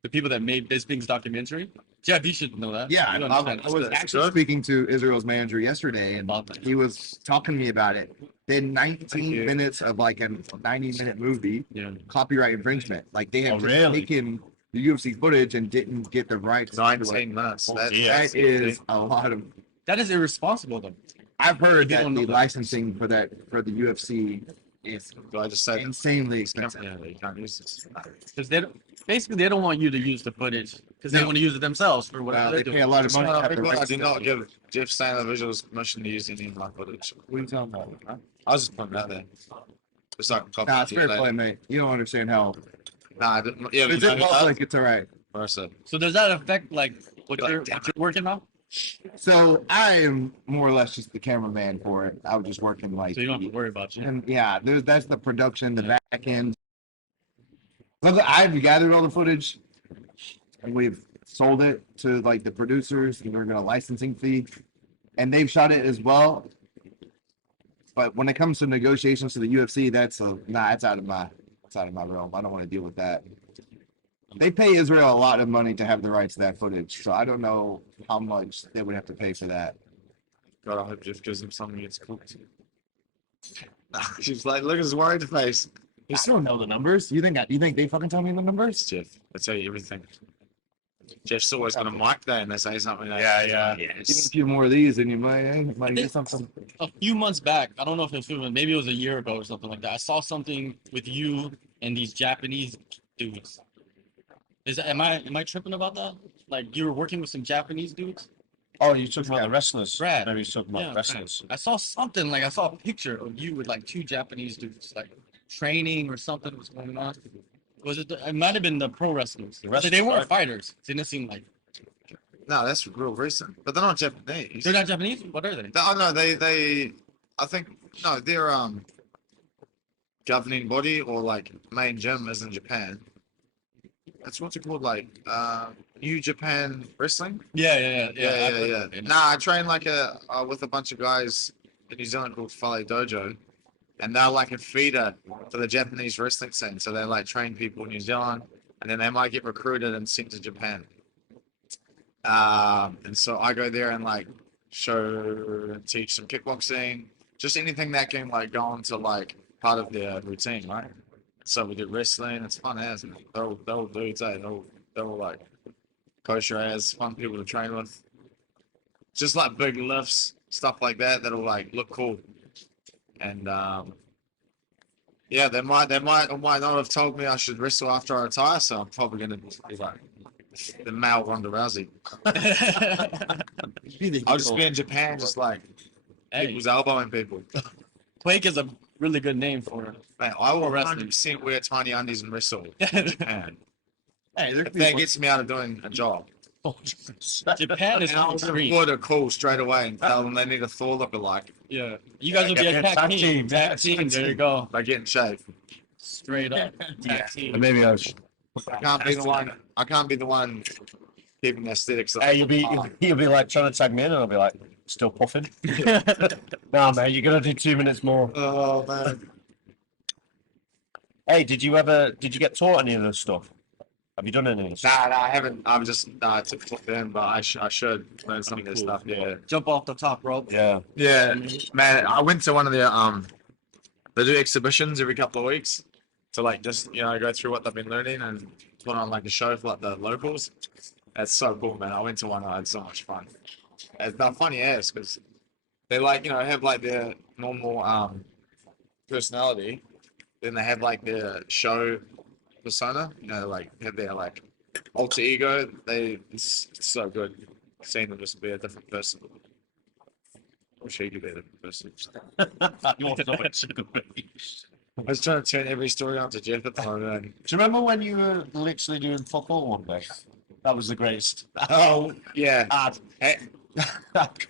the people that made Bisping's documentary? Jeff, you should know that. Yeah, You I understand. was actually speaking to Israel's manager yesterday, and About that. he was talking to me about it. They had 19 minutes of like a 90-minute movie, Yeah. copyright infringement. Like they have Oh, just really? taken the UFC footage and didn't get the rights. to it. 19 minutes. That's, yeah. That is a lot of. That is irresponsible, though. I've heard You that don't know the that. licensing for the UFC is do I just say insanely expensive. yeah, you can't use this. Because they don't want you to use the footage because they No. want to use it themselves for whatever Well, they're they doing. pay a lot of money. to No, have the because I rights did to not it. give Jeff Sainlar Visuals permission to use any of my footage. What are you talking about? Huh? I was just putting that there. It's like a copy. Nah, it's fair play, mate. You don't understand how. Nah, I didn't, yeah, It's but in public. It's all right. versa. So does that affect like what you're working on? So I am more or less just the cameraman for it. I was just working like. So you don't have to worry about you. And yeah, that's the production, the back end. I've gathered all the footage, and we've sold it to like the producers, and we're gonna licensing fee. and they've shot it as well. But when it comes to negotiations to the UFC, that's it's out of my realm. I don't want to deal with that. They pay Israel a lot of money to have the rights to that footage, so I don't know how much they would have to pay for that. God, I hope Jeff gives him something gets cooked. She's like, look at his worried face. You still know the numbers? You think they fucking tell me the numbers? Jeff, I tell you everything. Jeff's always got a mic there, and they say something like, Yeah. Give me a yes. few more of these, and you might get something. A few months back, I don't know if it was maybe it was a year ago or something like that. I saw something with you and these Japanese dudes. Am I tripping about that? Like you were working with some Japanese dudes? Oh, you talking about the wrestlers? Brad. Maybe you're talking about Yeah, wrestlers. I saw something like I saw a picture of you with like two Japanese dudes like training or something was going on. Was it? It might have been the pro wrestlers. They weren't fighters. They didn't seem like No, that's real recent. But they're not Japanese. they're not Japanese. What are they? Oh no, they I think no, their governing body or like main gym is in Japan. That's what's it called, like New Japan Wrestling? Yeah. Yeah. Nah, I train like with a bunch of guys in New Zealand called Fale Dojo, and they're like a feeder for the Japanese wrestling scene. So they like train people in New Zealand, and then they might get recruited and sent to Japan. And so I go there and like show and teach some kickboxing, just anything that can like go into like part of their routine, right? So we did wrestling. It's fun as man. They're all dudes, eh? They're all like kosher as, fun people to train with. Just like big lifts, stuff like that that'll like look cool. And yeah, they might or might not have told me I should wrestle after I retire. So I'm probably gonna be like the male Ronda Rousey. I'll just be in Japan, just like people's elbowing people. Quake is a really good name for it. Man, I will wrestling. 100% wear tiny undies and wrestle. Man, Hey, if that gets me out of doing a job. Japan is And I'll extreme. report a call straight away and tell them they need a Thor lookalike Yeah, you guys will be a tag team. Tag team. There you go. by getting shaved. Straight up. Tag team. Maybe I should. I can't be the one keeping the aesthetics. Hey, you'll be like trying to tag me in, and I'll be like, still puffing. Nah, man, you're gonna do 2 minutes more. Oh man. Hey, did you get taught any of this stuff? Have you done any of this? Nah, I haven't. I'm just I took it in, but I should learn some of this stuff. Yeah. Jump off the top rope. Yeah. Yeah, man. I went to one of their they do exhibitions every couple of weeks to like just go through what they've been learning and put on like a show for like the locals. That's so cool, man. I went to one. I had so much fun. They're funny ass because they like have like their normal personality, then they have like their show persona. Like have their like alter ego. It's so good seeing them just be a different person. I wish he could be a different person. I was trying to turn every story on to Jeff at the moment. Do you remember when you were literally doing football one day? That was the greatest. Oh yeah. Ah, Hey,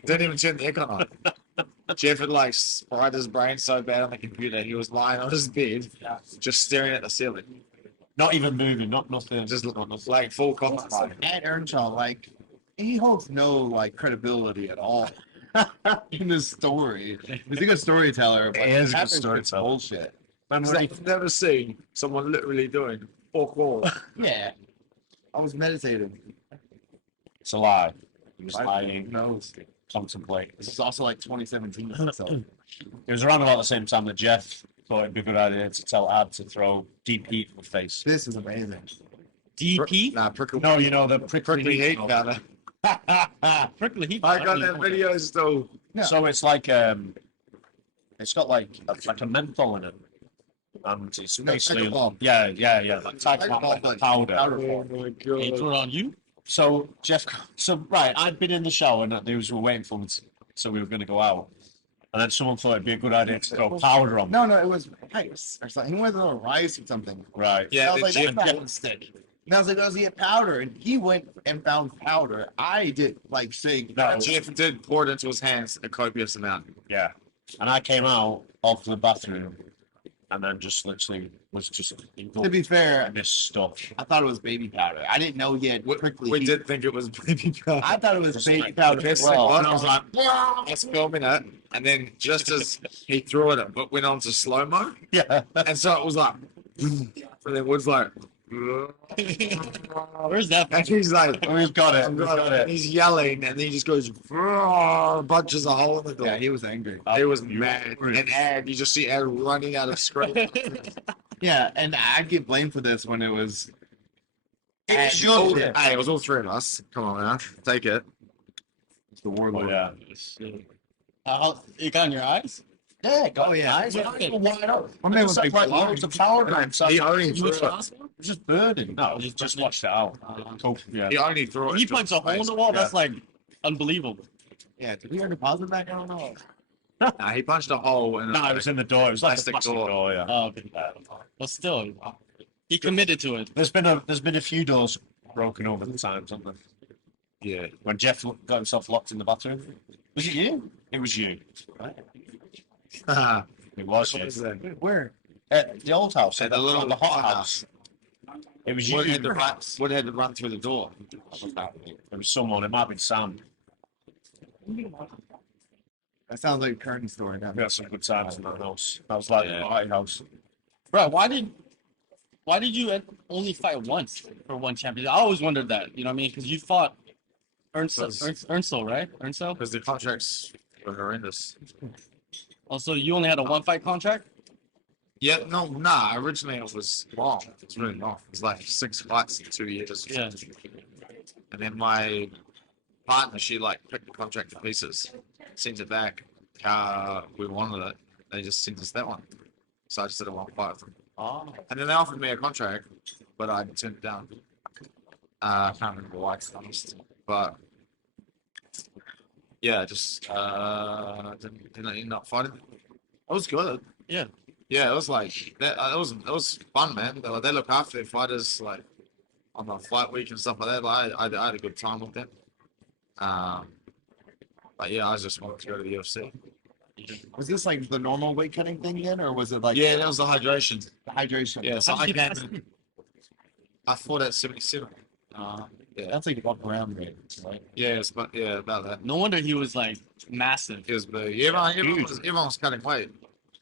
didn't even turn the aircon on. Jeff had like fried his brain so bad on the computer. He was lying on his bed, just staring at the ceiling, not even moving, not nothing. just like full concentrate. Ed Earnshaw, like, he holds no like credibility at all in this story. He's a good storyteller, but He is a good half his shit's storyteller. bullshit. I've never seen someone literally doing fuck all. Yeah, I was meditating. It's a lie. He was Who lying. knows? Contemplate. This is also like 2017. So It was around about the same time that Jeff thought it'd be a good idea to tell Ad to throw deep heat in the face. this is amazing. DP. Nah, prickly. No, the Prickly heat powder. Prickly heat. I got that video still. Yeah. So it's like it's got like a menthol in it, and it's No, basically Tiger Balm. yeah, like Tiger Tiger Balm, Balm, like like powder. powder. Oh my He god. threw it on you. So Jeff, right, I'd been in the shower and they were waiting for me, so we were going to go out, and then someone thought it'd be a good idea to throw powder on. No, it was rice or something. He went to rice or something. Right. Yeah, I was like, Jeff, that's not a stick. And I was like, oh, he had powder, and he went and found powder. I did like say, No, Jeff did pour it into his hands a copious amount. Yeah. And I came out of the bathroom and then just literally was just To be fair, in this stuff. I thought it was baby powder. I didn't know he had prickly We heat. did think it was baby powder. I thought it was baby Like, powder the as best thing well. was, I was like, wow, I was filming it, and then just as he threw it went on to slow mo, Yeah. and so it was like, and then Wood's like, Where's that? and he's like, We've got it. I've We've got got it. it. He's yelling, and then he just goes, punches a hole in the door. Yeah, he was angry. He was mad, and Ed, you just see Ed running out of screen. Yeah, and I'd get blamed for this when it was. Hey, it was all three of us. Come on, man, take it. It's the warlord. Yeah. It got in your eyes? Yeah, Oh, yeah. Eyes were wide open. My man was Like like, loads of power grabs. He only You threw went to the it. hospital? Just burning. No, just watched it out. Cool. Yeah. He only threw it. He to punched his a hole in face. the wall? Yeah. That's like unbelievable. Yeah, did we hear deposit back? I don't know. Nah, he punched a hole in. No, it was in the door. It was like a Plastic plastic door. door. Yeah. Oh, okay. But still, he committed to it. There's been a few doors broken over the times, haven't there? Yeah. When Jeff got himself locked in the bathroom. Was it you? It was you. It was you. Where? At the old house, At at the little the hot house. It was you. Wood had to run through the door. It was someone. It might have been Sam. That sounds like a curtain story now. We had some good times in that house. That was like Yeah. the party house. Bro, why did you only fight once for one championship? I always wondered that. You know what I mean? Because you fought Ernso, right? Ernso? Because the contracts were horrendous. Also, you only had a one fight contract? Yeah, nah. Originally it was long. It was really long. It was like 6 fights in 2 years. Yeah. And then my partner, she like picked the contract to pieces, sent it back. We wanted it. They just sent us that one. So I just did a 1 fight with them. Oh. And then they offered me a contract, but I turned it down. I can't remember why, to be honest. But yeah, just didn't end up fighting. It was good. Yeah. Yeah, it was like that. It was fun, man. They look after their fighters like on the fight week and stuff like that. Like, I had a good time with them. But yeah, I just wanted to go to the UFC. Was this like the normal weight cutting thing then, or was it like Yeah, that was the hydration. the hydration? Yeah, so How'd you I pass? I fought at 77. That's like walk around weight, right? Yeah, but yeah, about that. No wonder he was like massive. It was big. Everyone was cutting weight.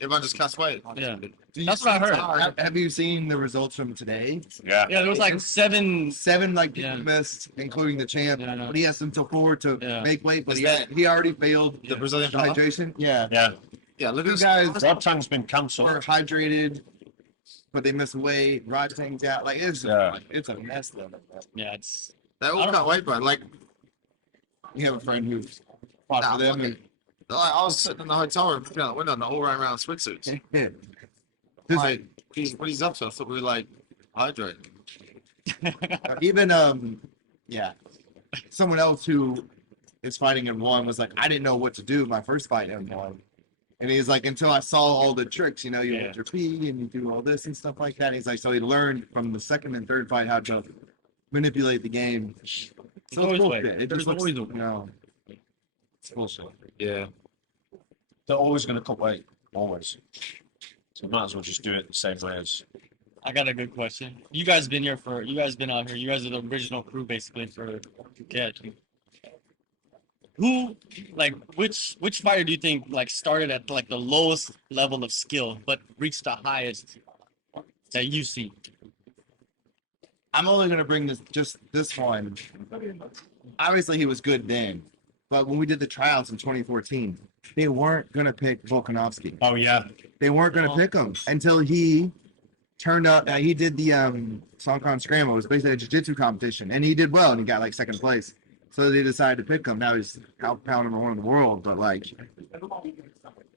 Everyone just cuts weight. Yeah. Do you That's what I heard. Have you seen the results from today? Yeah. Yeah, there was like seven. 7 like Yeah. people missed, including the champ. Yeah, I know. But he has until 4 to Yeah. make weight. But Is he, that- he already failed The Brazilian the fella? hydration. Yeah, Yeah. yeah. Look at You these guys Rob Tang's been were cancelled. hydrated, but they missed weight. Rod Tang's out. Like it's Yeah. it's a mess though. Yeah, it's. They I all don't cut weight, bro. Like, You have a friend who fought nah, for them, fuck and it. Like, I was sitting in the hotel room, looking out the window, and they're all running around in sweatsuits. yeah. Like, what he's up to? I thought we were like hydrating. Even yeah, someone else who is fighting in one was like, I didn't know what to do my first fight in one, and he's like, until I saw all the tricks, you know, you Yeah. hold your pee and you do all this and stuff like that. He's like, so he learned from the second and third fight how to manipulate the game. So always it's a way. bullshit. It There's just looks, always a way. you know, it's bullshit. Yeah. They're always going to cut weight. Always. So you might as well just do it the same way as. I got a good question. You guys been out here. You guys are the original crew basically for Phuket. Who, like, which fighter do you think like started at like the lowest level of skill but reached the highest that you see? I'm only gonna bring this one. Obviously, he was good then, but when we did the tryouts in 2014, they weren't gonna pick Volkanovski. Oh, yeah. They weren't gonna pick him until he turned up. He did the Song Kong Scramble. It was basically a jiu-jitsu competition, and he did well, and he got like second place. So they decided to pick him. Now he's pound #1 in the world, but like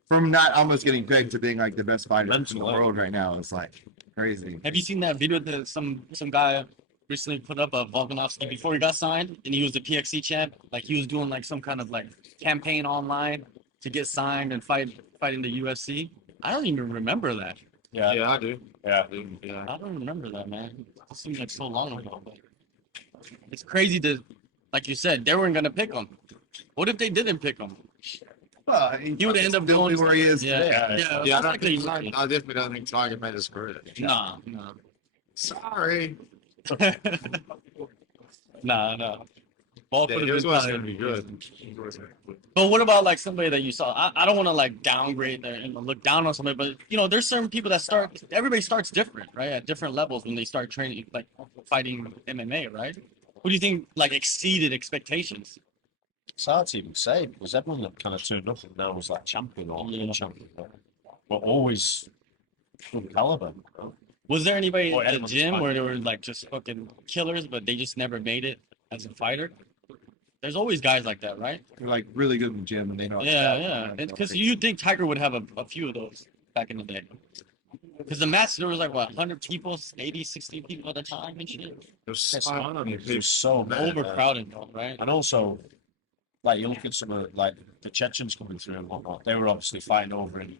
from not almost getting picked to being like the best fighter in the world right now, it's like crazy. Have you seen that video that some guy recently put up of Volkanovski before he got signed, and he was the PXC champ? Like he was doing like some kind of like campaign online to get signed and fight in the UFC. I don't even remember that. Yeah. Yeah, I do. Yeah. Yeah. I don't remember that, man. It seems like so long ago. But it's crazy to, like you said, they weren't gonna pick him. What if they didn't pick him? He would end up going where he is yeah, today. Yeah, Yeah, most likely he would be. I definitely don't think Tiger made his career. Nah, Sorry. nah. Ball Yeah, could he have was been always better. going to be good. But what about like somebody that you saw? I don't want to like downgrade and look down on somebody, but you know, there's certain people that start. Everybody starts different, right? At different levels when they start training, like fighting MMA, right? Who do you think like exceeded expectations? It's hard to even say because everyone that kind of turned up and now was like champion or champion, but always good caliber. Was there anybody Or at the anyone's gym fine. where they were like just fucking killers, but they just never made it as a fighter? There's always guys like that, right? They're like really good in the gym and they know. Yeah. Because you think Tiger would have a few of those back in the day. Because the match, there was like, what, 100 people, 80, 60 people at a time and shit? It was so many, Overcrowded, right? and also like you look at some of like the Chechens coming through and whatnot. They were obviously fighting over in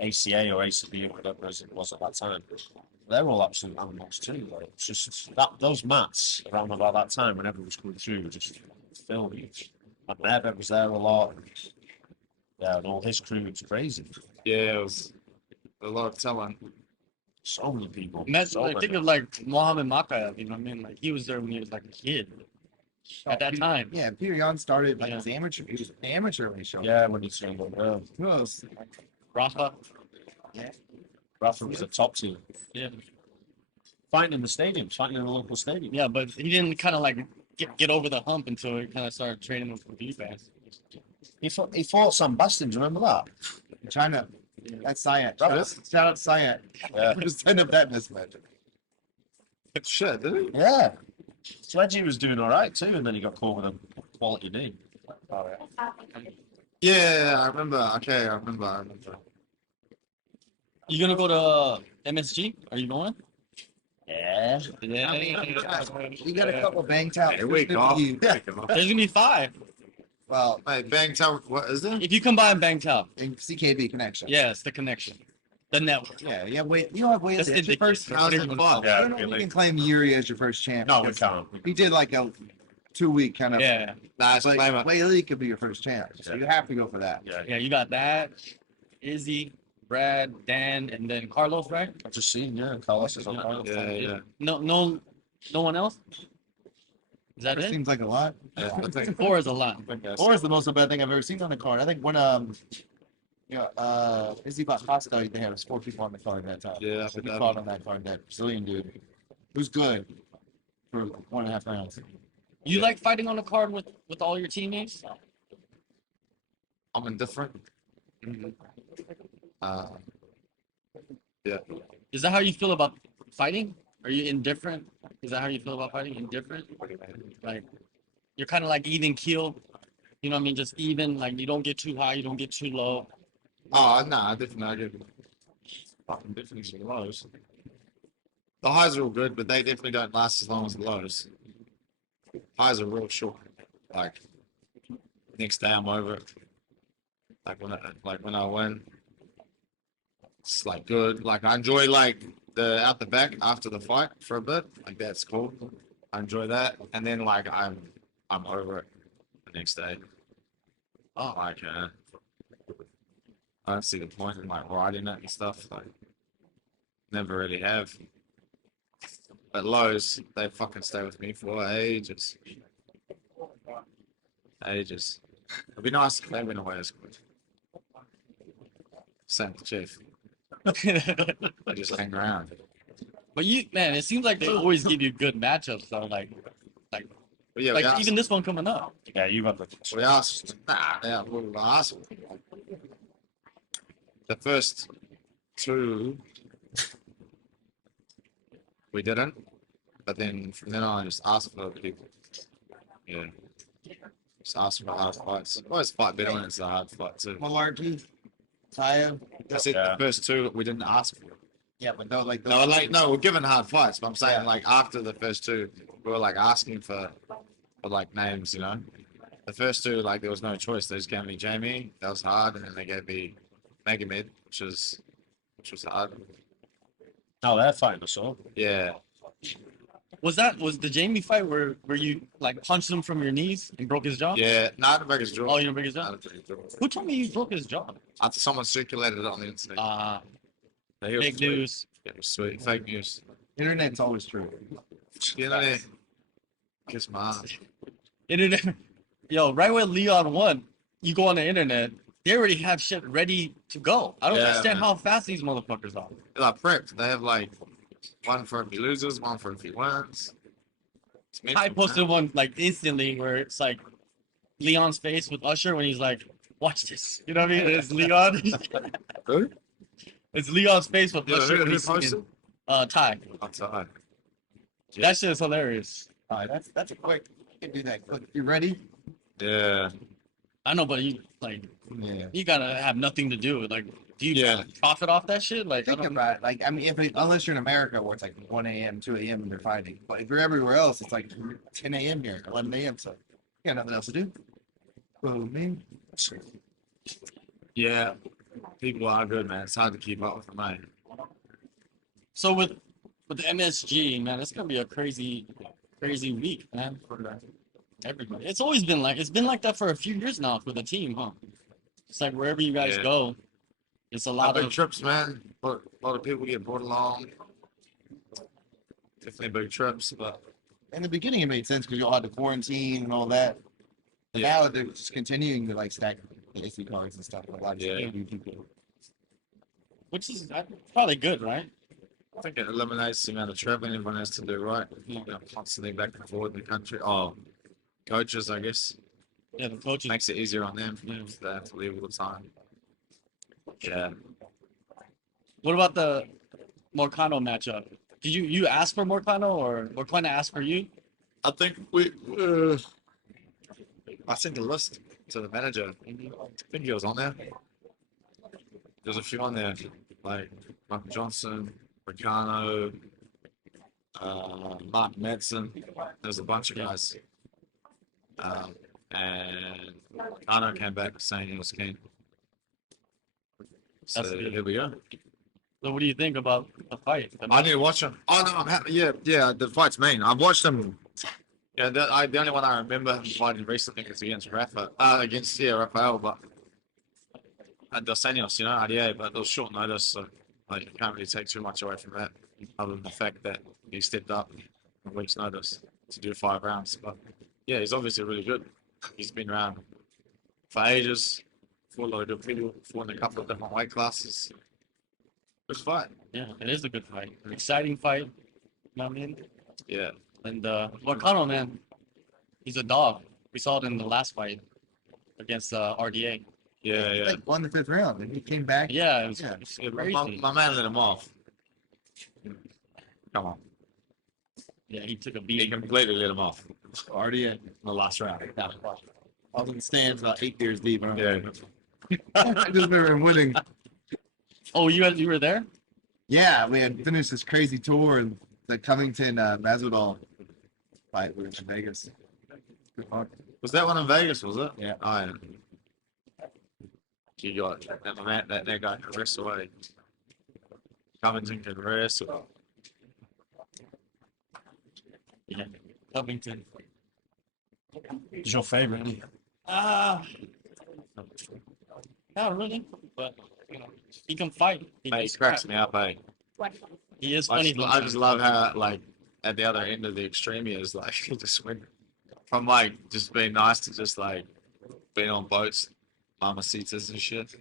ACA or ACB or whatever as it was at that time. They're all absolute animals too. Like, it's just that those mats around about that time when everyone was coming through were just filled. And Neb was there a lot. Yeah, and all his crew, it's crazy. Yeah, it was a lot of talent. So many people. That's so like, many. think of like Mohammed Makayev, you know what I mean? Like he was there when he was like a kid at that time. Yeah, Peter Yan started like Yeah. as amateur. He was amateur when he showed. Yeah, when he turned up. Yeah. Who else? Rafa. Rafa was a top team. Yeah. Fighting in the stadiums, fighting in the local stadium. Yeah, but he didn't kind of like get over the hump until he kind of started training with the fans. He fought Sam Bastin, do you remember that? In China. That's Sayat. That is- Shout out Sayat. Yeah. Just end up that mismatch. Shit, did he? Yeah. Sledgy was doing all right too, and then he got caught with a quality knee. Yeah, I remember. Okay, I remember. You gonna go to MSG? Are you going? Yeah. Yeah. I mean, you got a couple Bangtao. Hey, wait, golf. Yeah. There's gonna be 5 Well, Hey, Bangtao, what is it? if you combine Bangtao. in CKB connection. Yes, the connection, the network. Yeah, yeah. Wait, you know what? Wait, That's it's your ridiculous. first. How's it I Yeah, don't know if really. you can claim Yuri as your first champ. No, we because can't. He did like a 2-week kind of. Yeah, Nah, it's Like, claim it. Weili could be your first champ. So Yeah. you have to go for that. Yeah. yeah. You got that, Izzy, Brad, Dan, and then Carlos, right? I've just seen, yeah, Carlos is on Carlos. Yeah. No one else. Is that It it? seems like a lot. Yeah, I think. 4 is a lot. Or is the most bad thing I've ever seen on the card. I think when Izzy bought Costa, they had 4 people on the card that time. Yeah, We fought on that card, that Brazilian dude, who's good for 1.5 rounds. You like fighting on the card with all your teammates? I'm indifferent. Yeah. Is that how you feel about fighting? Are you indifferent? Is that how you feel about fighting? Indifferent? Like you're kind of like even keel. You know what I mean? Just even. Like you don't get too high, you don't get too low. Oh, nah, definitely. I get fucking difference in the lows. The highs are all good, but they definitely don't last as long as the lows. Highs are real short. Like next day, I'm over it. Like when I win, it's like good. Like I enjoy like the out the back after the fight for a bit. Like that's cool. I enjoy that, and then like I'm over it the next day. Oh, Like I don't see the point in like riding it and stuff. Like never really have. But lows, they fucking stay with me for ages. Ages. It'd be nice if they went away as good. Same with Chief. They just hang around. but you, man, it seems like they always give you good matchups. Though, like But yeah, like we asked, even this one coming up. Yeah, you got the. we asked, we asked. The first 2 we didn't, but then from then on I just asked for people. Yeah. Just asked for hard fights. Always fight better when it's a hard fight too. Malarkey, Taya. I said Yeah. the first 2 we didn't ask for. Yeah, but no, like No, like no, we're given hard fights, but I'm saying like after the first 2, we were like asking for like names, you know. The first 2, like there was no choice. They just gave me Jamie, that was hard, and then they gave me Megamid, which was hard. No, they're fighting us all. Yeah. Was the Jamie fight where you like punched him from your knees and broke his jaw? Yeah, not the biggest jaw. Oh, you didn't break his jaw? Not the biggest jaw. Who told me you broke his jaw? After someone circulated it on the internet. He was Fake sweet. news. It was sweet. Fake news. Internet's always true. You know, kiss my ass. Internet. Yo, right when Leon won, you go on the internet, they already have shit ready to go. I don't Yeah, understand man. how fast these motherfuckers are. They're like prepped. They have like one for if he loses, one for if he wins. It's mental, I man. posted one like instantly where it's like Leon's face with Usher when he's like, "Watch this." You know what I mean? It's Leon. Who? It's Leon's face with Yeah, Usher who when he's posted? singing, Ty. Outside. That shit is hilarious. All right, that's a quick. You can do that quick. You ready? Yeah. I know, but you like Yeah. you gotta have nothing to do. Like, do you Yeah. profit off that shit? Like, I Think don't, about it. Like, I mean, unless you're in America where it's like 1 a.m., 2 a.m. and they're fighting. But if you're everywhere else, it's like 10 a.m. here, 11 a.m. So you got nothing else to do. Well, me. Yeah. People are good, man. It's hard to keep up with them, mate. so with the MSG, man, it's gonna be a crazy week, man, for everybody. It's always been like that for a few years now for the team, huh? It's like wherever you guys Yeah. go, it's a lot Big of trips, man. A lot of people get brought along. Definitely big trips, but In the beginning, it made sense because you all had the quarantine and all that. But Yeah. now they're just continuing to like stack the SD cards and stuff. A lot of Yeah. people. which is probably good, right? I think it eliminates the amount of traveling everyone has to do, right? You know, constantly back and forth in the country. Oh, coaches, I guess. Yeah, the coaches. Makes it easier on them. Yeah. They have to leave all the time. Yeah. What about the Moicano matchup? Did you ask for Moicano or Moicano asked for you? I think I sent a list to the manager. I think he was on there. There's a few on there, like Michael Johnson, Moicano, Mark Madsen. There's a bunch of guys. And Moicano came back saying he was keen. So That's good. here we go. So what do you think about the fight? I need to watch him. Oh no, I'm happy. Yeah. The fight's mean. I've watched him. Yeah, the only one I remember him fighting recently is against Rafael, but at Dos Anjos, RDA, but it was short notice, so like you can't really take too much away from that, other than the fact that he stepped up a week's notice to do 5 rounds. But yeah, he's obviously really good. He's been around for ages, fought a lot of good people, fought in a couple of different weight classes. Good fight. Yeah, it is a good fight. An exciting fight. You know what I mean? Yeah. And Moicano, man, he's a dog. We saw it in the last fight against RDA. Yeah. Like won the 5th round and he came back. Yeah, it was, Yeah. it's Yeah, crazy. my man let him off. Come on. Yeah, he took a He beating. completely let him off Already in in the last round. I was in the stands about 8 years deep. Yeah. I just remember him winning. Oh, you were there? Yeah, we had finished this crazy tour and the Covington Masvidal fight. We were in Vegas. Good fun. Was that one in Vegas, was it? Yeah. Oh, yeah. You got that guy can rest away. Covington can rest. Yeah, Covington. Who's your favorite? Not really, but you know, he can fight. He makes cracks crap. me up, eh? He is I funny. just, I just love how, like, at the other end of the extreme, he is like, he just went from, like, just being nice to just, like, being on boats, mamacitas and shit.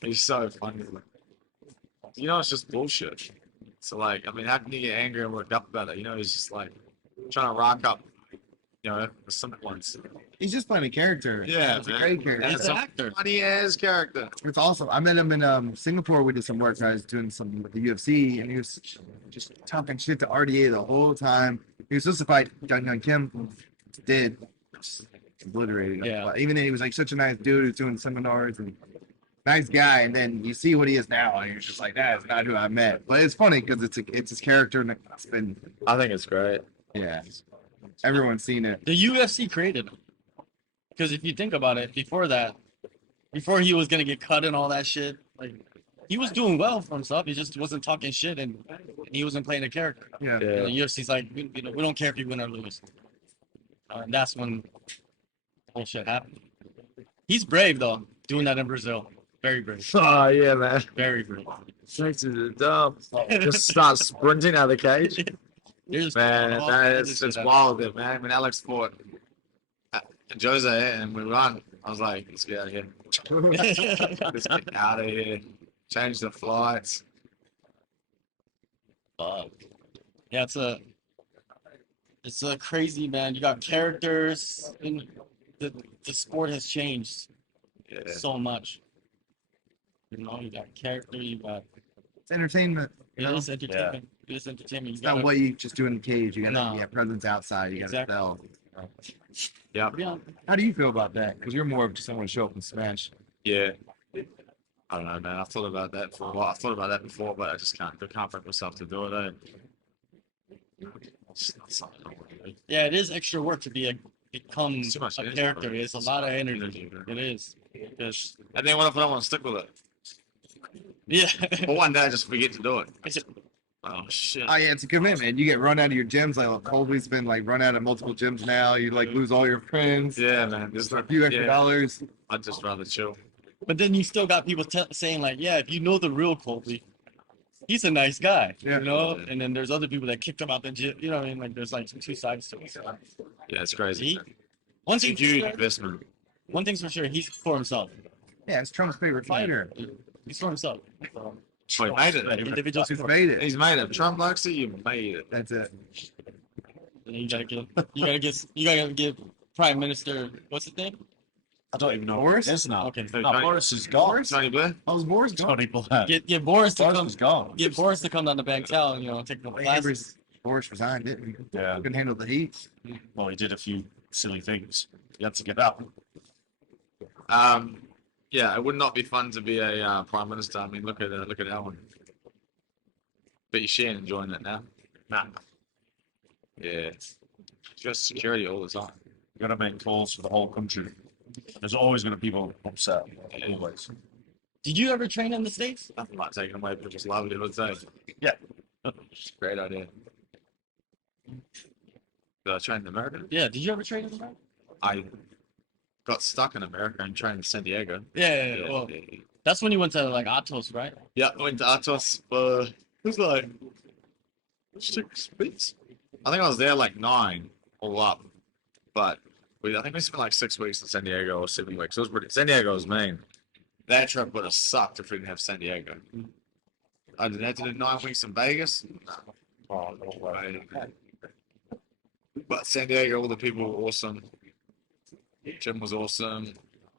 He's so funny. You know, it's just bullshit. So, like, I mean, how can you get angry and worked up about it? You know, he's just, like, trying to rock up, the simple ones. He's just playing a character. Yeah, it's a man. great character. He's It's an a actor. funny ass character. It's awesome. I met him in Singapore. We did some work. I was doing something with the UFC, and he was just talking shit to RDA the whole time. He was supposed to fight Jang Kim, did obliterated him. Yeah. But even then, he was like such a nice dude who's doing seminars and nice guy. And then you see what he is now, and you're just like, that is not who I met. But it's funny because it's his character, and it's been I think it's great. everyone's seen it. The UFC created him. Because if you think about it, before he was gonna get cut and all that shit, like he was doing well for himself. He just wasn't talking shit and he wasn't playing a character. Yeah. And the UFC's like, we don't care if you win or lose. And that's when bullshit happened. He's brave though, doing that in Brazil. Very brave. Oh yeah, man. Very brave. Straight to the dump. Just start sprinting out of the cage. Man, it's wild, there, man. When Alex fought Jose and we run, I was like, let's get out of here. Let's get out of here. Change the flights. Fuck. Yeah, it's a crazy, man. You got characters, and the sport has changed so much. You know, you got character, you got It's entertainment. it is entertainment. It is entertainment. It's not what you just do in the cage. You got No. to presence outside. You got to Exactly. sell. Yeah. Yeah. How do you feel about that? Because you're more of just someone to show up and smash. Yeah. I don't know, man. I thought about that for a while. I thought about that before, but I just can't bring myself to do it. It's not something I want to do. Yeah, it is extra work to become It's too much a energy, character. bro. It's a lot of energy. Energy, bro. It is. Because And then what if I don't want to stick with it? yeah. Or one day I just forget to do it. Oh shit. Oh yeah, it's a commitment. You get run out of your gyms. Like Colby's been like run out of multiple gyms now. You like lose all your friends. Yeah, man. Just Just for a few extra dollars. I'd just rather chill. But then you still got people saying like, yeah, if you know the real Colby, he's a nice guy, Yeah. you know. And then there's other people that kicked him out the gym. You know what I mean? Like there's like two sides to it. Yeah, it's crazy. He, one It's a thing, huge investment. one thing's for sure, he's for himself. Yeah, it's Trump's favorite fighter. He's for himself. Oh, he made it. Individual He's sport. made it. He's made it. Trump likes it. You made it. That's it. And you gotta give Prime Minister what's his name? I don't even know. Boris? It's not. Okay. No, Boris is gone. Tony Blair. How's Boris going? Tony Blair. Get Boris to Boris come. is gone. Get Boris to come down to Bangtao and take the classes. Boris resigned, didn't he? Yeah. Couldn't handle the heat. Well, he did a few silly things. He had to get out. Yeah, it would not be fun to be a prime minister. I mean, look at Alan. But she ain't enjoying it now. Nah, Yeah, just security all the time. you got to make calls for the whole country. There's always going to be people upset. Always. Did you ever train in the States? Nothing like taking away people's livelihood. So Yeah. great idea. Did I train in America? Yeah. Did you ever train in America? I got stuck in America and trained in San Diego. Yeah. Well, that's when you went to like Atos, right? Yeah, I went to Atos. It was like 6 weeks. I think I was there like 9 all up, but I think we spent like 6 weeks in San Diego or 7 weeks. It was pretty. San Diego was mean. That trip would have sucked if we didn't have San Diego. I did have to do 9 weeks in Vegas. Oh, no way. But San Diego, all the people were awesome. Gym was awesome,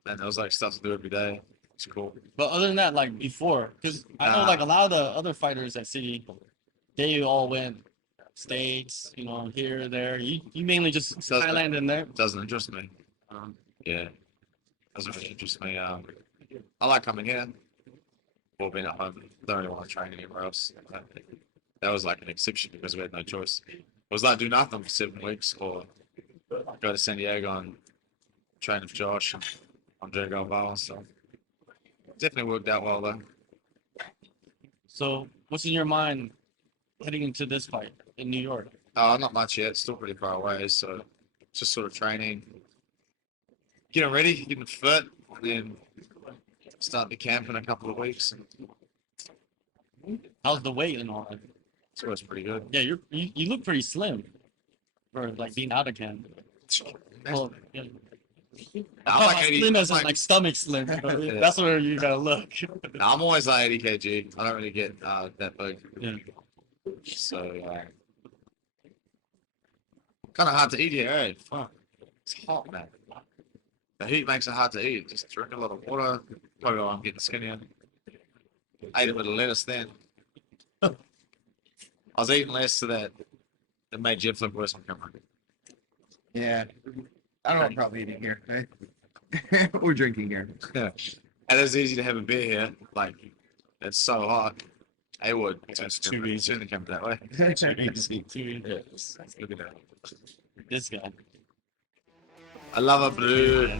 and there was like stuff to do every day. It's cool. But other than that, like before, because I know like a lot of the other fighters at City, they all went States, here, there. You mainly just Thailand in there. Doesn't interest me. Yeah, doesn't really interest me. I like coming here or being at home. Don't really want to train anywhere else. That was like an exception because we had no choice. It was like do nothing for 7 weeks or go to San Diego and train with Josh and Andre Galvao. So definitely worked out well though. So what's in your mind heading into this fight in New York? Not much yet. Still pretty far away. So just sort of training, getting ready, getting fit, and then start the camp in a couple of weeks. How's the weight and all that? So it's pretty good. Yeah, you look pretty slim for like being out of camp. Well, yeah. I'm like 80, slim as in like- like stomach slim. That's where you gotta look. I'm always like 80 kg. I don't really get that big. Yeah. So kind of hard to eat here. Eh? Fuck, it's hot, man. The heat makes it hard to eat. Just drink a lot of water. Probably why I'm getting skinnier. Ate a bit of lettuce then. I was eating less so that it made Jeff look worse on camera. Yeah. I don't know, probably eating here. Eh? We're drinking here. Yeah. And it's easy to have a beer here. Like, it's so hot. I would. It's too easy. Turn the camera that way. Yeah, look at that. This guy. I love it, bro.